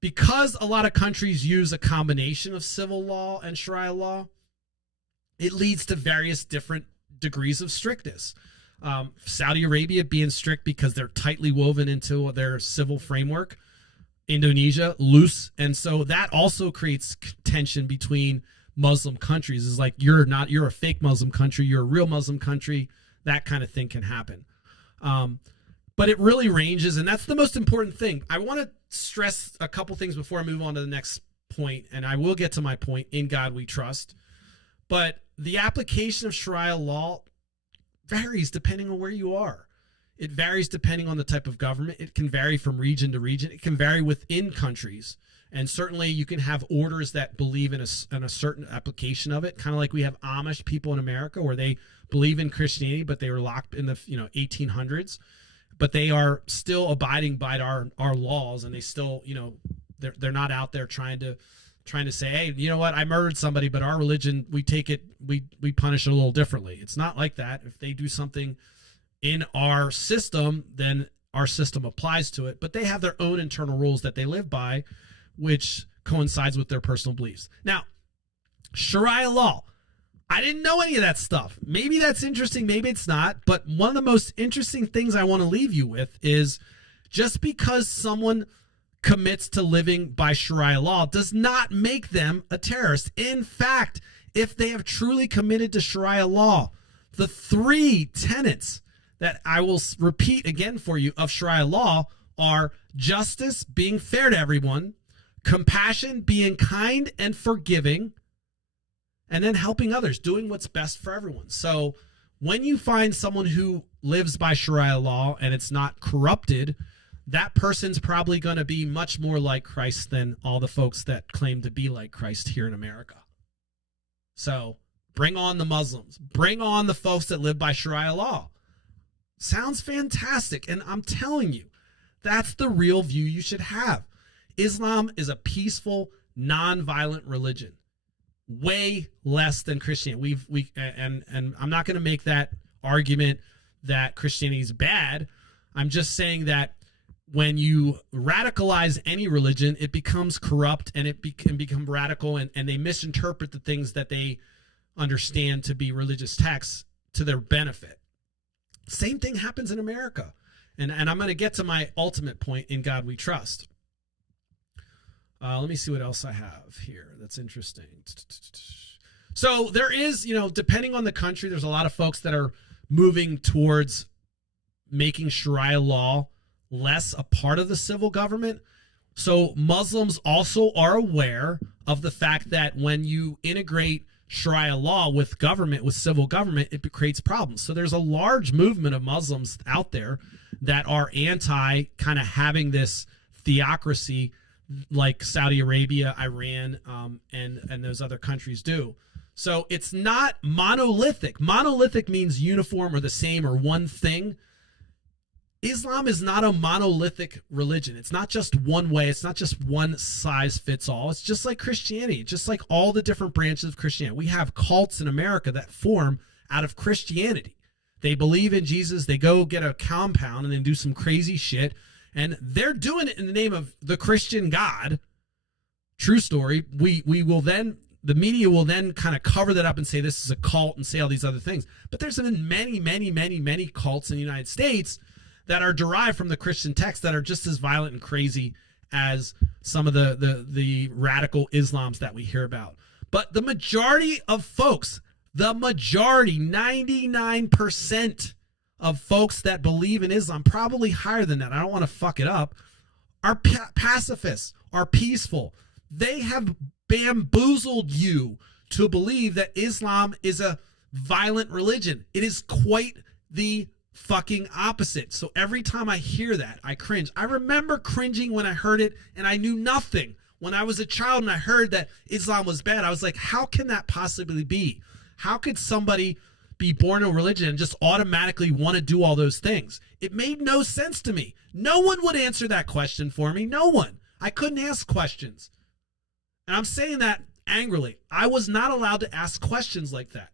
Because a lot of countries use a combination of civil law and Sharia law, it leads to various different degrees of strictness. Saudi Arabia being strict because they're tightly woven into their civil framework. Indonesia, loose. And so that also creates tension between Muslim countries. It's like, you're a fake Muslim country, you're a real Muslim country. That kind of thing can happen. But it really ranges, and that's the most important thing. I want to stress a couple things before I move on to the next point, and I will get to my point, in God we trust. But the application of Sharia law varies depending on where you are. It varies depending on the type of government. It can vary from region to region. It can vary within countries. And certainly you can have orders that believe in a certain application of it, kind of like we have Amish people in America where they believe in Christianity, but they were locked in the 1800s. But they are still abiding by our laws, and they still, they're not out there trying to say, hey, you know what, I murdered somebody, but our religion, we punish it a little differently. It's not like that. If they do something in our system, then our system applies to it. But they have their own internal rules that they live by, which coincides with their personal beliefs. Now, Sharia law. I didn't know any of that stuff. Maybe that's interesting, maybe it's not. But one of the most interesting things I want to leave you with is just because someone commits to living by Sharia law does not make them a terrorist. In fact, if they have truly committed to Sharia law, the three tenets that I will repeat again for you of Sharia law are justice, being fair to everyone, compassion, being kind and forgiving, and then helping others, doing what's best for everyone. So when you find someone who lives by Sharia law and it's not corrupted, that person's probably going to be much more like Christ than all the folks that claim to be like Christ here in America. So bring on the Muslims. Bring on the folks that live by Sharia law. Sounds fantastic. And I'm telling you, that's the real view you should have. Islam is a peaceful, non-violent religion. Way less than Christianity. And I'm not going to make that argument that Christianity is bad. I'm just saying that when you radicalize any religion, it becomes corrupt and it can become radical, and they misinterpret the things that they understand to be religious texts to their benefit. Same thing happens in America. And I'm going to get to my ultimate point, in God we trust. Let me see what else I have here that's interesting. So there is, depending on the country, there's a lot of folks that are moving towards making Sharia law less a part of the civil government. So Muslims also are aware of the fact that when you integrate Sharia law with government, with civil government, it creates problems. So there's a large movement of Muslims out there that are anti kind of having this theocracy like Saudi Arabia, Iran, and those other countries do. So it's not monolithic. Monolithic means uniform or the same or one thing. Islam is not a monolithic religion. It's not just one way. It's not just one size fits all. It's just like Christianity, just like all the different branches of Christianity. We have cults in America that form out of Christianity. They believe in Jesus. They go get a compound and then do some crazy shit. And they're doing it in the name of the Christian God. True story. We will then, the media will then kind of cover that up and say this is a cult and say all these other things. But there's been many cults in the United States that are derived from the Christian text that are just as violent and crazy as some of the radical Islams that we hear about. But the majority of folks, 99% of folks that believe in Islam, probably higher than that, I don't want to fuck it up, are pacifists, are peaceful. They have bamboozled you to believe that Islam is a violent religion. It is quite the fucking opposite. So every time I hear that, I cringe. I remember cringing when I heard it, and I knew nothing. When I was a child and I heard that Islam was bad, I was like, how can that possibly be? How could somebody be born in a religion and just automatically want to do all those things? It made no sense to me. No one would answer that question for me. No one. I couldn't ask questions. And I'm saying that angrily. I was not allowed to ask questions like that.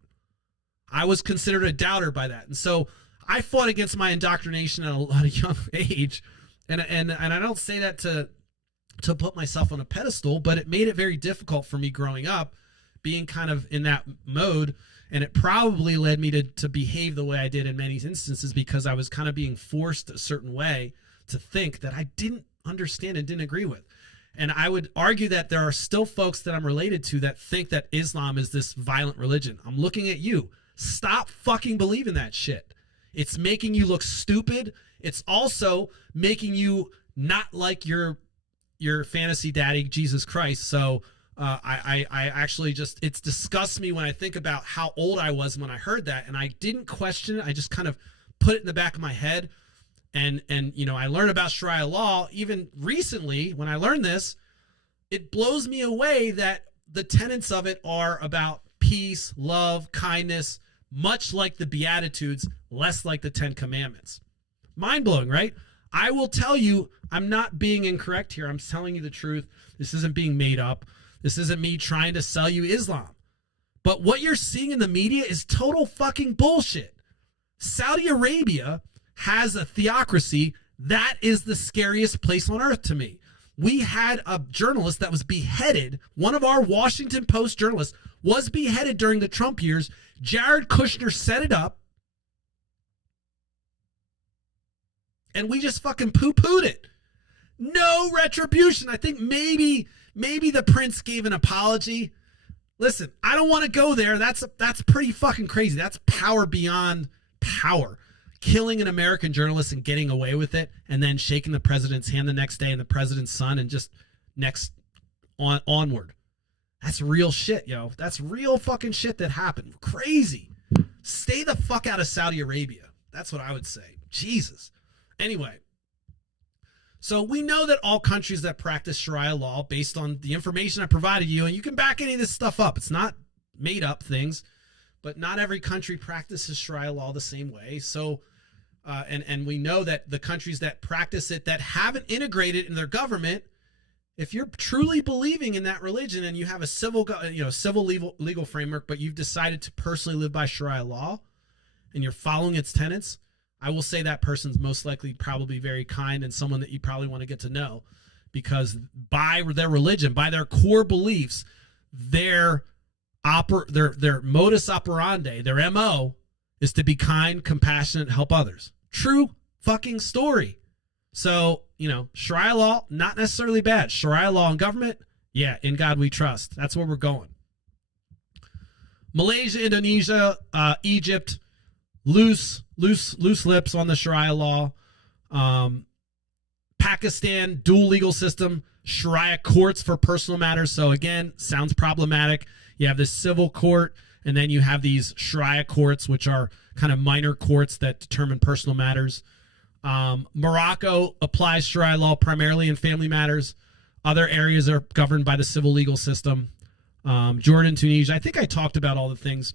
I was considered a doubter by that. And so I fought against my indoctrination at a young age. And I don't say that to put myself on a pedestal, but it made it very difficult for me growing up, being kind of in that mode. And it probably led me to behave the way I did in many instances, because I was kind of being forced a certain way to think that I didn't understand and didn't agree with. And I would argue that there are still folks that I'm related to that think that Islam is this violent religion. I'm looking at you. Stop fucking believing that shit. It's making you look stupid. It's also making you not like your fantasy daddy, Jesus Christ. So I actually just, it disgusts me when I think about how old I was when I heard that, and I didn't question it. I just kind of put it in the back of my head. And you know, I learned about Sharia law even recently. When I learned this, it blows me away that the tenets of it are about peace, love, kindness, much like the Beatitudes, less like the 10 Commandments. Mind-blowing, right? I will tell you, I'm not being incorrect here. I'm telling you the truth. This isn't being made up. This isn't me trying to sell you Islam. But what you're seeing in the media is total fucking bullshit. Saudi Arabia has a theocracy. That is the scariest place on earth to me. We had a journalist that was beheaded. One of our Washington Post journalists was beheaded during the Trump years. Jared Kushner set it up. And we just fucking poo-pooed it. No retribution. I think maybe the prince gave an apology. Listen, I don't want to go there. That's pretty fucking crazy. That's power beyond power. Killing an American journalist and getting away with it, and then shaking the president's hand the next day and the president's son, and just onward. That's real shit, yo. That's real fucking shit that happened. Crazy. Stay the fuck out of Saudi Arabia. That's what I would say. Jesus. Anyway, so we know that all countries that practice Sharia law, based on the information I provided you, and you can back any of this stuff up. It's not made up things, but not every country practices Sharia law the same way. So, and we know that the countries that practice it, that haven't integrated in their government, if you're truly believing in that religion and you have a civil legal framework, but you've decided to personally live by Sharia law and you're following its tenets, I will say that person's most likely probably very kind and someone that you probably want to get to know, because by their religion, by their core beliefs, their modus operandi, their MO is to be kind, compassionate, help others. True fucking story. So, you know, Sharia law, not necessarily bad. Sharia law and government, yeah, in God we trust. That's where we're going. Malaysia, Indonesia, Egypt, loose lips on the Sharia law. Pakistan, dual legal system, Sharia courts for personal matters. So again, sounds problematic. You have this civil court, and then you have these Sharia courts, which are kind of minor courts that determine personal matters. Morocco applies Sharia law primarily in family matters. Other areas are governed by the civil legal system. Jordan, Tunisia. I think I talked about all the things.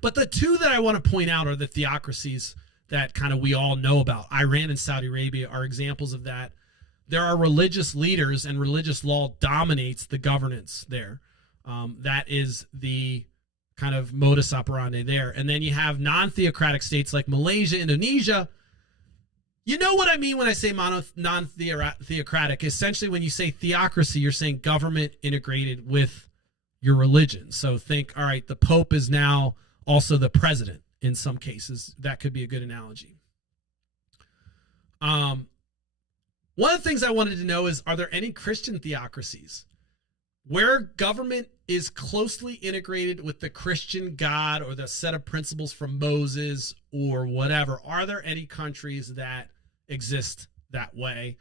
But the two that I want to point out are the theocracies that kind of we all know about. Iran and Saudi Arabia are examples of that. There are religious leaders, and religious law dominates the governance there. That is the kind of modus operandi there. And then you have non-theocratic states like Malaysia, Indonesia. You know what I mean when I say non-theocratic. Essentially, when you say theocracy, you're saying government integrated with your religion. So think, all right, the Pope is now also the president in some cases. That could be a good analogy. One of the things I wanted to know is, are there any Christian theocracies where government is closely integrated with the Christian God or the set of principles from Moses or whatever? Are there any countries that exist that way?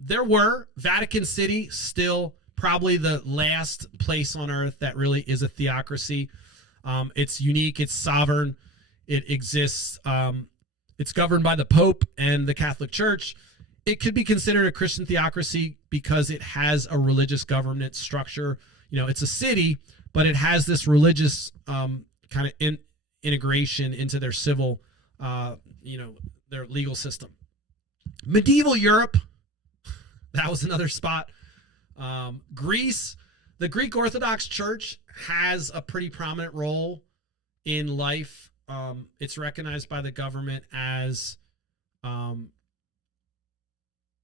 There were. Vatican City, still probably the last place on earth that really is a theocracy. It's unique. It's sovereign. It exists. It's governed by the Pope and the Catholic Church. it could be considered a Christian theocracy because it has a religious government structure. It's a city, but it has this religious kind of integration into their civil, their legal system. Medieval Europe, that was another spot. Greece, the Greek Orthodox Church has a pretty prominent role in life. It's recognized by the government as,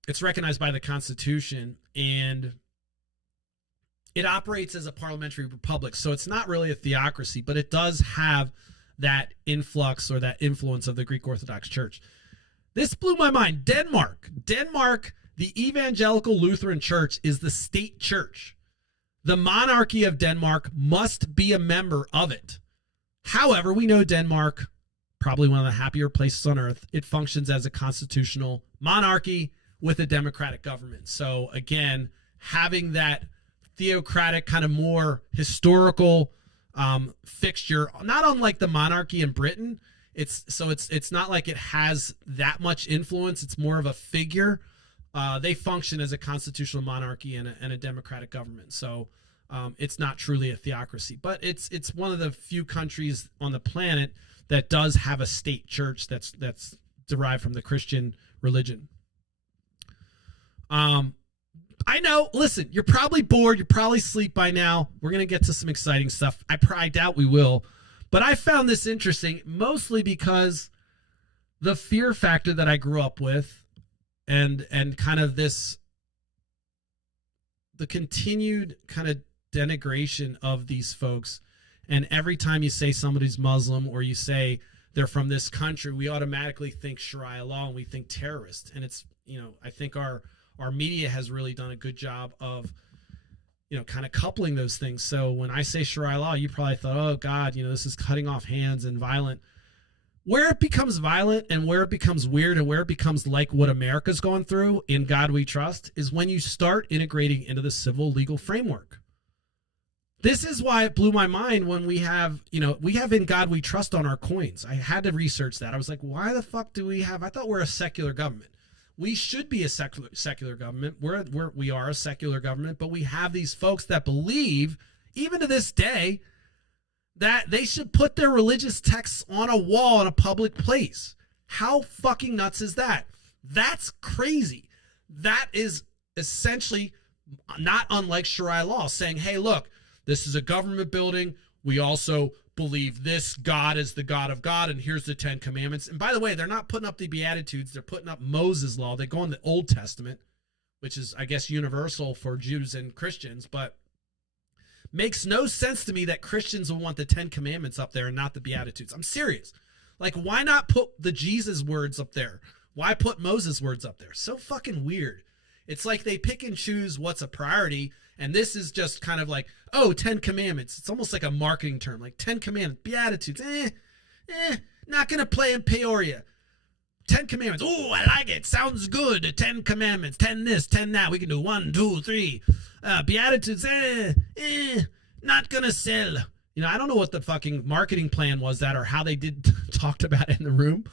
it's recognized by the Constitution, and it operates as a parliamentary republic. So it's not really a theocracy, but it does have that influx or that influence of the Greek Orthodox Church. This blew my mind. Denmark, the Evangelical Lutheran Church is the state church. The monarchy of Denmark must be a member of it. However, we know Denmark, probably one of the happier places on earth, it functions as a constitutional monarchy with a democratic government. So again, having that theocratic kind of more historical fixture, not unlike the monarchy in Britain. It's not like it has that much influence. It's more of a figure. They function as a constitutional monarchy and a democratic government. So it's not truly a theocracy, but it's one of the few countries on the planet that does have a state church that's derived from the Christian religion. I know, listen, you're probably bored. You're probably asleep by now. We're going to get to some exciting stuff. I doubt we will. But I found this interesting mostly because the fear factor that I grew up with and kind of the continued kind of denigration of these folks. And every time you say somebody's Muslim or you say they're from this country, we automatically think Sharia law and we think terrorist. And it's, I think our media has really done a good job of, kind of coupling those things. So when I say Sharia law, you probably thought, oh God, this is cutting off hands and violent. Where it becomes violent and where it becomes weird and where it becomes like what America's going through in God We Trust is when you start integrating into the civil legal framework. This is why it blew my mind when we have In God We Trust on our coins. I had to research that. I was like, why the fuck do we have, I thought we're a secular government. We should be a secular government. We are a secular government, but we have these folks that believe, even to this day, that they should put their religious texts on a wall in a public place. How fucking nuts is that? That's crazy. That is essentially not unlike Sharia law, saying, hey, look, this is a government building. We also believe this God is the God of God, and here's the 10 Commandments. And by the way, they're not putting up the Beatitudes. They're putting up Moses' law. They go in the Old Testament, which is, I guess, universal for Jews and Christians, but makes no sense to me that Christians will want the 10 Commandments up there and not the Beatitudes. I'm serious. Like, why not put the Jesus words up there? Why put Moses' words up there? So fucking weird. It's like they pick and choose what's a priority, and this is just kind of like, oh, 10 Commandments. It's almost like a marketing term, like 10 Commandments, Beatitudes. Not going to play in Peoria. 10 Commandments. Oh, I like it. Sounds good. 10 Commandments. 10 this, 10 that. We can do 1, 2, 3. Beatitudes. Not going to sell. I don't know what the fucking marketing plan was that or how they talked about it in the room.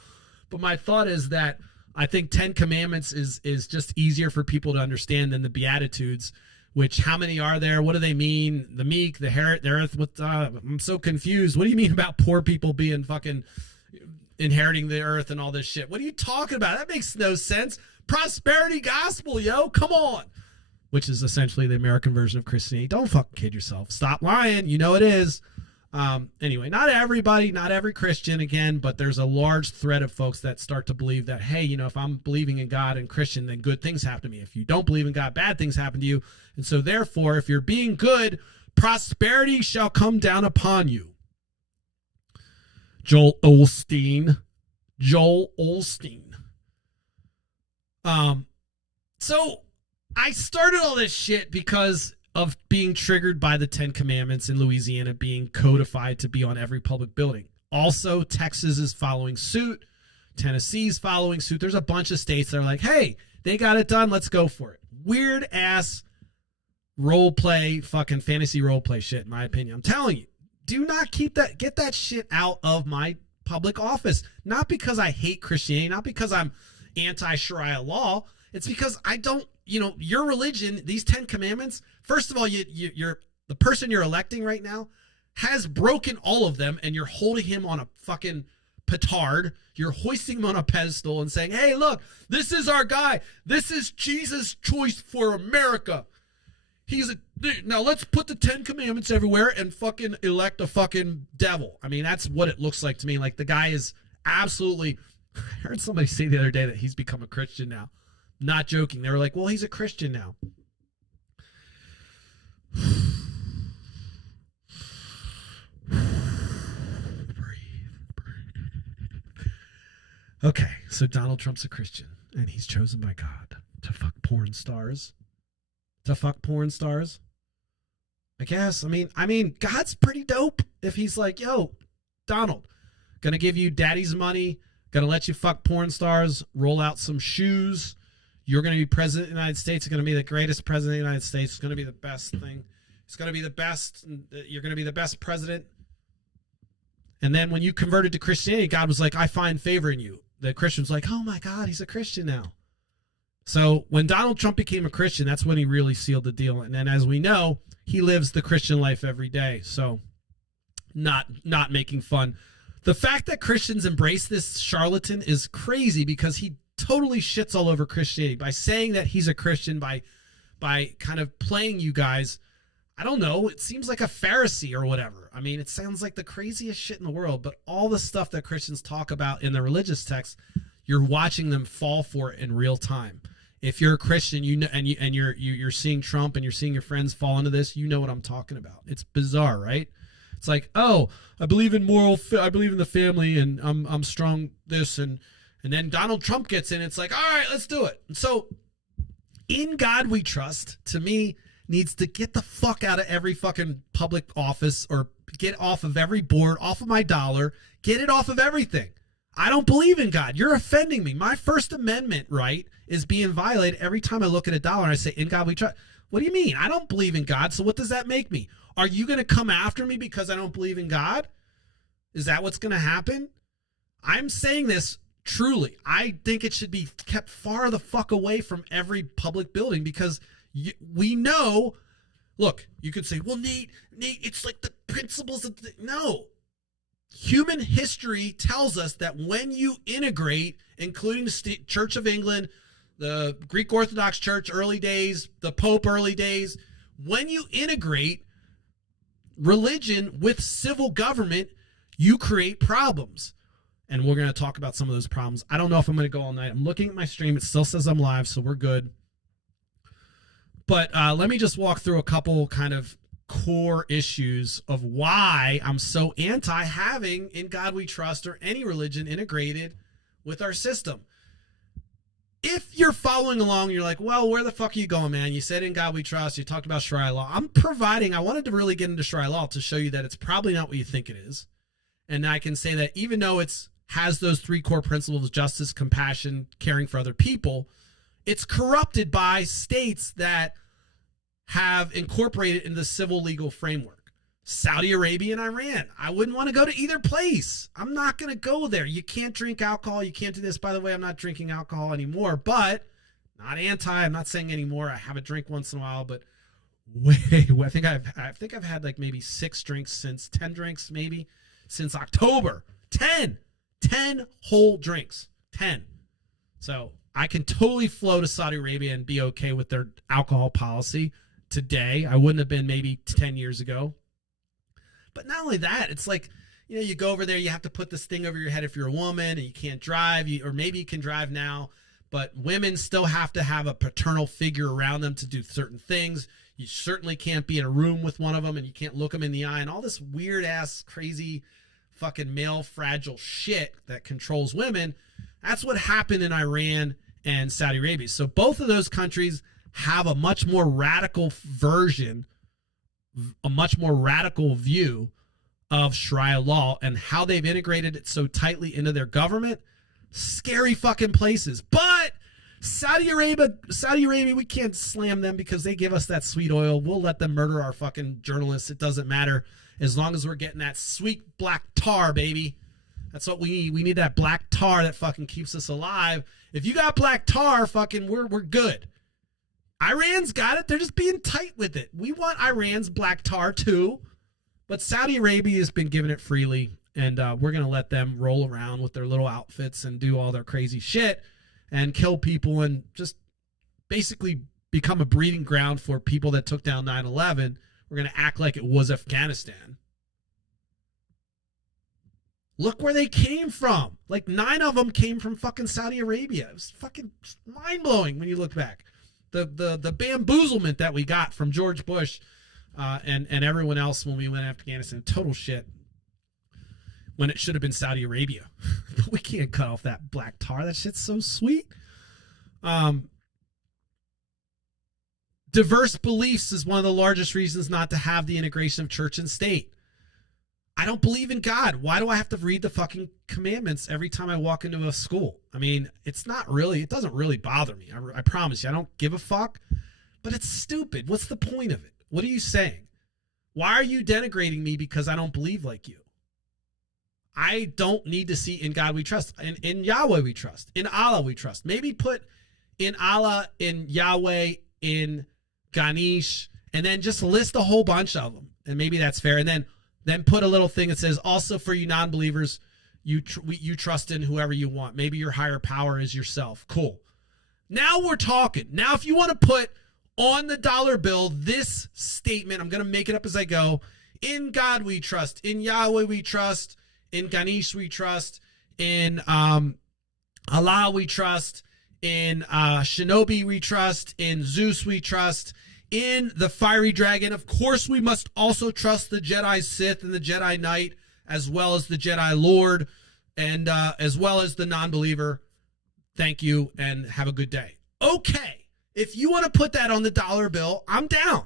But my thought is that I think 10 Commandments is just easier for people to understand than the Beatitudes, which how many are there? What do they mean? The meek, the earth. I'm so confused. What do you mean about poor people being fucking inheriting the earth and all this shit? What are you talking about? That makes no sense. Prosperity gospel, yo. Come on. Which is essentially the American version of Christianity. Don't fucking kid yourself. Stop lying. You know it is. Anyway, not everybody, not every Christian again, but there's a large thread of folks that start to believe that, hey, if I'm believing in God and Christian, then good things happen to me. If you don't believe in God, bad things happen to you. And so therefore, if you're being good, prosperity shall come down upon you. Joel Osteen. So I started all this shit because of being triggered by the 10 Commandments in Louisiana being codified to be on every public building. Also, Texas is following suit. Tennessee's following suit. There's a bunch of states that are like, hey, they got it done. Let's go for it. Weird ass role play, fucking fantasy role play shit, in my opinion. I'm telling you, do not get that shit out of my public office. Not because I hate Christianity, not because I'm anti-Sharia law. It's because I don't, your religion, these 10 commandments, first of all, you're the person you're electing right now has broken all of them, and you're holding him on a fucking petard. You're hoisting him on a pedestal and saying, hey, look, this is our guy. This is Jesus' choice for America. Now let's put the 10 commandments everywhere and fucking elect a fucking devil. I mean, that's what it looks like to me. Like, the guy is absolutely, I heard somebody say the other day that he's become a Christian now. Not joking. They were like, well, he's a Christian now. Okay, so Donald Trump's a Christian, and he's chosen by God to fuck porn stars. I guess. I mean, God's pretty dope if he's like, yo, Donald, gonna give you daddy's money, gonna let you fuck porn stars, roll out some shoes. You're gonna be president of the United States. It's gonna be the greatest president of the United States. It's gonna be the best thing. It's gonna be the best. You're gonna be the best president. And then when you converted to Christianity, God was like, I find favor in you. The Christian's like, oh my God, he's a Christian now. So when Donald Trump became a Christian, that's when he really sealed the deal. And then, as we know, he lives the Christian life every day. So not making fun. The fact that Christians embrace this charlatan is crazy, because he totally shits all over Christianity by saying that he's a Christian, by kind of playing you guys. I don't know. It seems like a Pharisee or whatever. I mean, it sounds like the craziest shit in the world, but all the stuff that Christians talk about in the religious text, you're watching them fall for it in real time. If you're a Christian, you're seeing Trump and you're seeing your friends fall into this, you know what I'm talking about. It's bizarre, right? It's like, oh, I believe in I believe in the family, and I'm strong this, and then Donald Trump gets in. It's like, all right, let's do it. And so, in God we trust, to me, needs to get the fuck out of every fucking public office, or get off of every board, off of my dollar, get it off of everything. I don't believe in God. You're offending me. My First Amendment right is being violated every time I look at a dollar and I say, in God we trust. What do you mean? I don't believe in God, so what does that make me? Are you going to come after me because I don't believe in God? Is that what's going to happen? I'm saying this truly. I think it should be kept far the fuck away from every public building, because we know, look, you could say, well, Nate, it's like the principles of no. Human history tells us that when you integrate, including the Church of England, the Greek Orthodox Church early days, the Pope early days, when you integrate religion with civil government, you create problems. And we're going to talk about some of those problems. I don't know if I'm going to go all night. I'm looking at my stream. It still says I'm live, so we're good. But let me just walk through a couple kind of core issues of why I'm so anti having In God We Trust or any religion integrated with our system. If you're following along, you're like, well, where the fuck are you going, man? You said In God We Trust. You talked about Sharia law. I wanted to really get into Sharia law to show you that it's probably not what you think it is. And I can say that even though it's has those three core principles: justice, compassion, caring for other people, it's corrupted by states that have incorporated in the civil legal framework. Saudi Arabia and Iran. I wouldn't want to go to either place. I'm not going to go there. You can't drink alcohol. You can't do this. By the way, I'm not drinking alcohol anymore, but not anti. I'm not saying anymore. I have a drink once in a while, but I think I've had like maybe 10 drinks maybe since October. 10 whole drinks. 10. So I can totally flow to Saudi Arabia and be okay with their alcohol policy today. I wouldn't have been maybe 10 years ago. But not only that, it's like, you go over there, you have to put this thing over your head if you're a woman and you can't drive, or maybe you can drive now, but women still have to have a paternal figure around them to do certain things. You certainly can't be in a room with one of them, and you can't look them in the eye, and all this weird ass, crazy, fucking male fragile shit that controls women. That's what happened in Iran and Saudi Arabia. So both of those countries have a much more radical version, a much more radical view of Sharia law, and how they've integrated it so tightly into their government. Scary fucking places. But Saudi Arabia, we can't slam them because they give us that sweet oil. We'll let them murder our fucking journalists. It doesn't matter as long as we're getting that sweet black tar, baby. That's what we need. We need that black tar that fucking keeps us alive. If you got black tar, fucking we're good. Iran's got it. They're just being tight with it. We want Iran's black tar too, but Saudi Arabia has been giving it freely, and we're going to let them roll around with their little outfits and do all their crazy shit and kill people and just basically become a breeding ground for people that took down 9/11. We're going to act like it was Afghanistan. Look where they came from. Like 9 of them came from fucking Saudi Arabia. It was fucking mind-blowing when you look back. The bamboozlement that we got from George Bush and everyone else when we went to Afghanistan, total shit. When it should have been Saudi Arabia. But we can't cut off that black tar. That shit's so sweet. Diverse beliefs is one of the largest reasons not to have the integration of church and state. I don't believe in God. Why do I have to read the fucking commandments every time I walk into a school? I mean, it doesn't really bother me. I promise you, I don't give a fuck. But it's stupid. What's the point of it? What are you saying? Why are you denigrating me because I don't believe like you? I don't need to see in God we trust. In Yahweh we trust. In Allah we trust. Maybe put in Allah, in Yahweh, in Ganesh, and then just list a whole bunch of them. And maybe that's fair. And then put a little thing that says, also for you non-believers, you trust in whoever you want. Maybe your higher power is yourself. Cool. Now we're talking. Now if you want to put on the dollar bill this statement, I'm going to make it up as I go. In God we trust. In Yahweh we trust. In Ganesh we trust. In Allah we trust. In Shinobi we trust. In Zeus we trust. In the fiery dragon, of course, we must also trust the Jedi Sith and the Jedi Knight, as well as the Jedi Lord, and as well as the non-believer. Thank you, and have a good day. Okay, if you want to put that on the dollar bill, I'm down.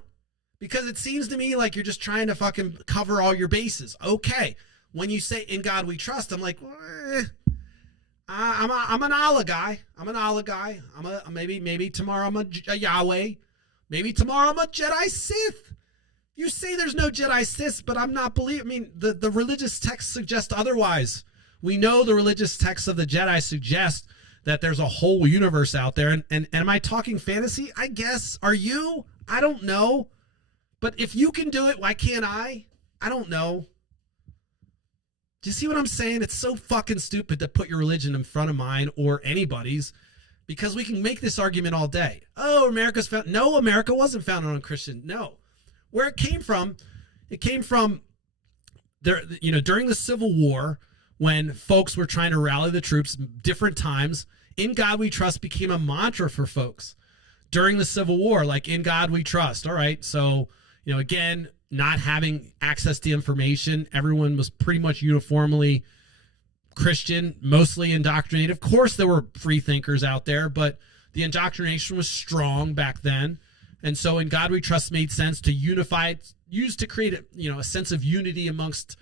Because it seems to me like you're just trying to fucking cover all your bases. Okay, when you say in God we trust, I'm like, I'm an Allah guy. I'm an Allah guy. Maybe tomorrow I'm a Yahweh. Maybe tomorrow I'm a Jedi Sith. You say there's no Jedi Sith, but I'm not believing. I mean, the religious texts suggest otherwise. We know the religious texts of the Jedi suggest that there's a whole universe out there. And am I talking fantasy? I guess. Are you? I don't know. But if you can do it, why can't I? I don't know. Do you see what I'm saying? It's so fucking stupid to put your religion in front of mine or anybody's. Because we can make this argument all day. Oh, America wasn't founded on Christian. No. Where it came from there, during the Civil War, when folks were trying to rally the troops, different times, in God we trust became a mantra for folks. During the Civil War, like in God we trust. All right. So, again, not having access to information, everyone was pretty much uniformly Christian, mostly indoctrinated. Of course, there were free thinkers out there, but the indoctrination was strong back then. And so in God we trust made sense to unify it, used to create a sense of unity amongst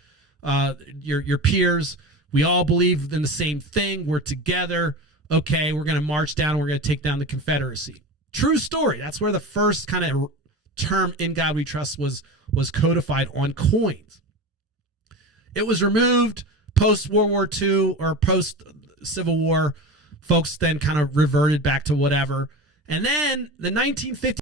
your peers. We all believe in the same thing. We're together. Okay, we're going to march down. We're going to take down the Confederacy. True story. That's where the first kind of term in God we trust was codified on coins. It was removed post-World War II or post-Civil War. Folks then kind of reverted back to whatever. And then the 1950s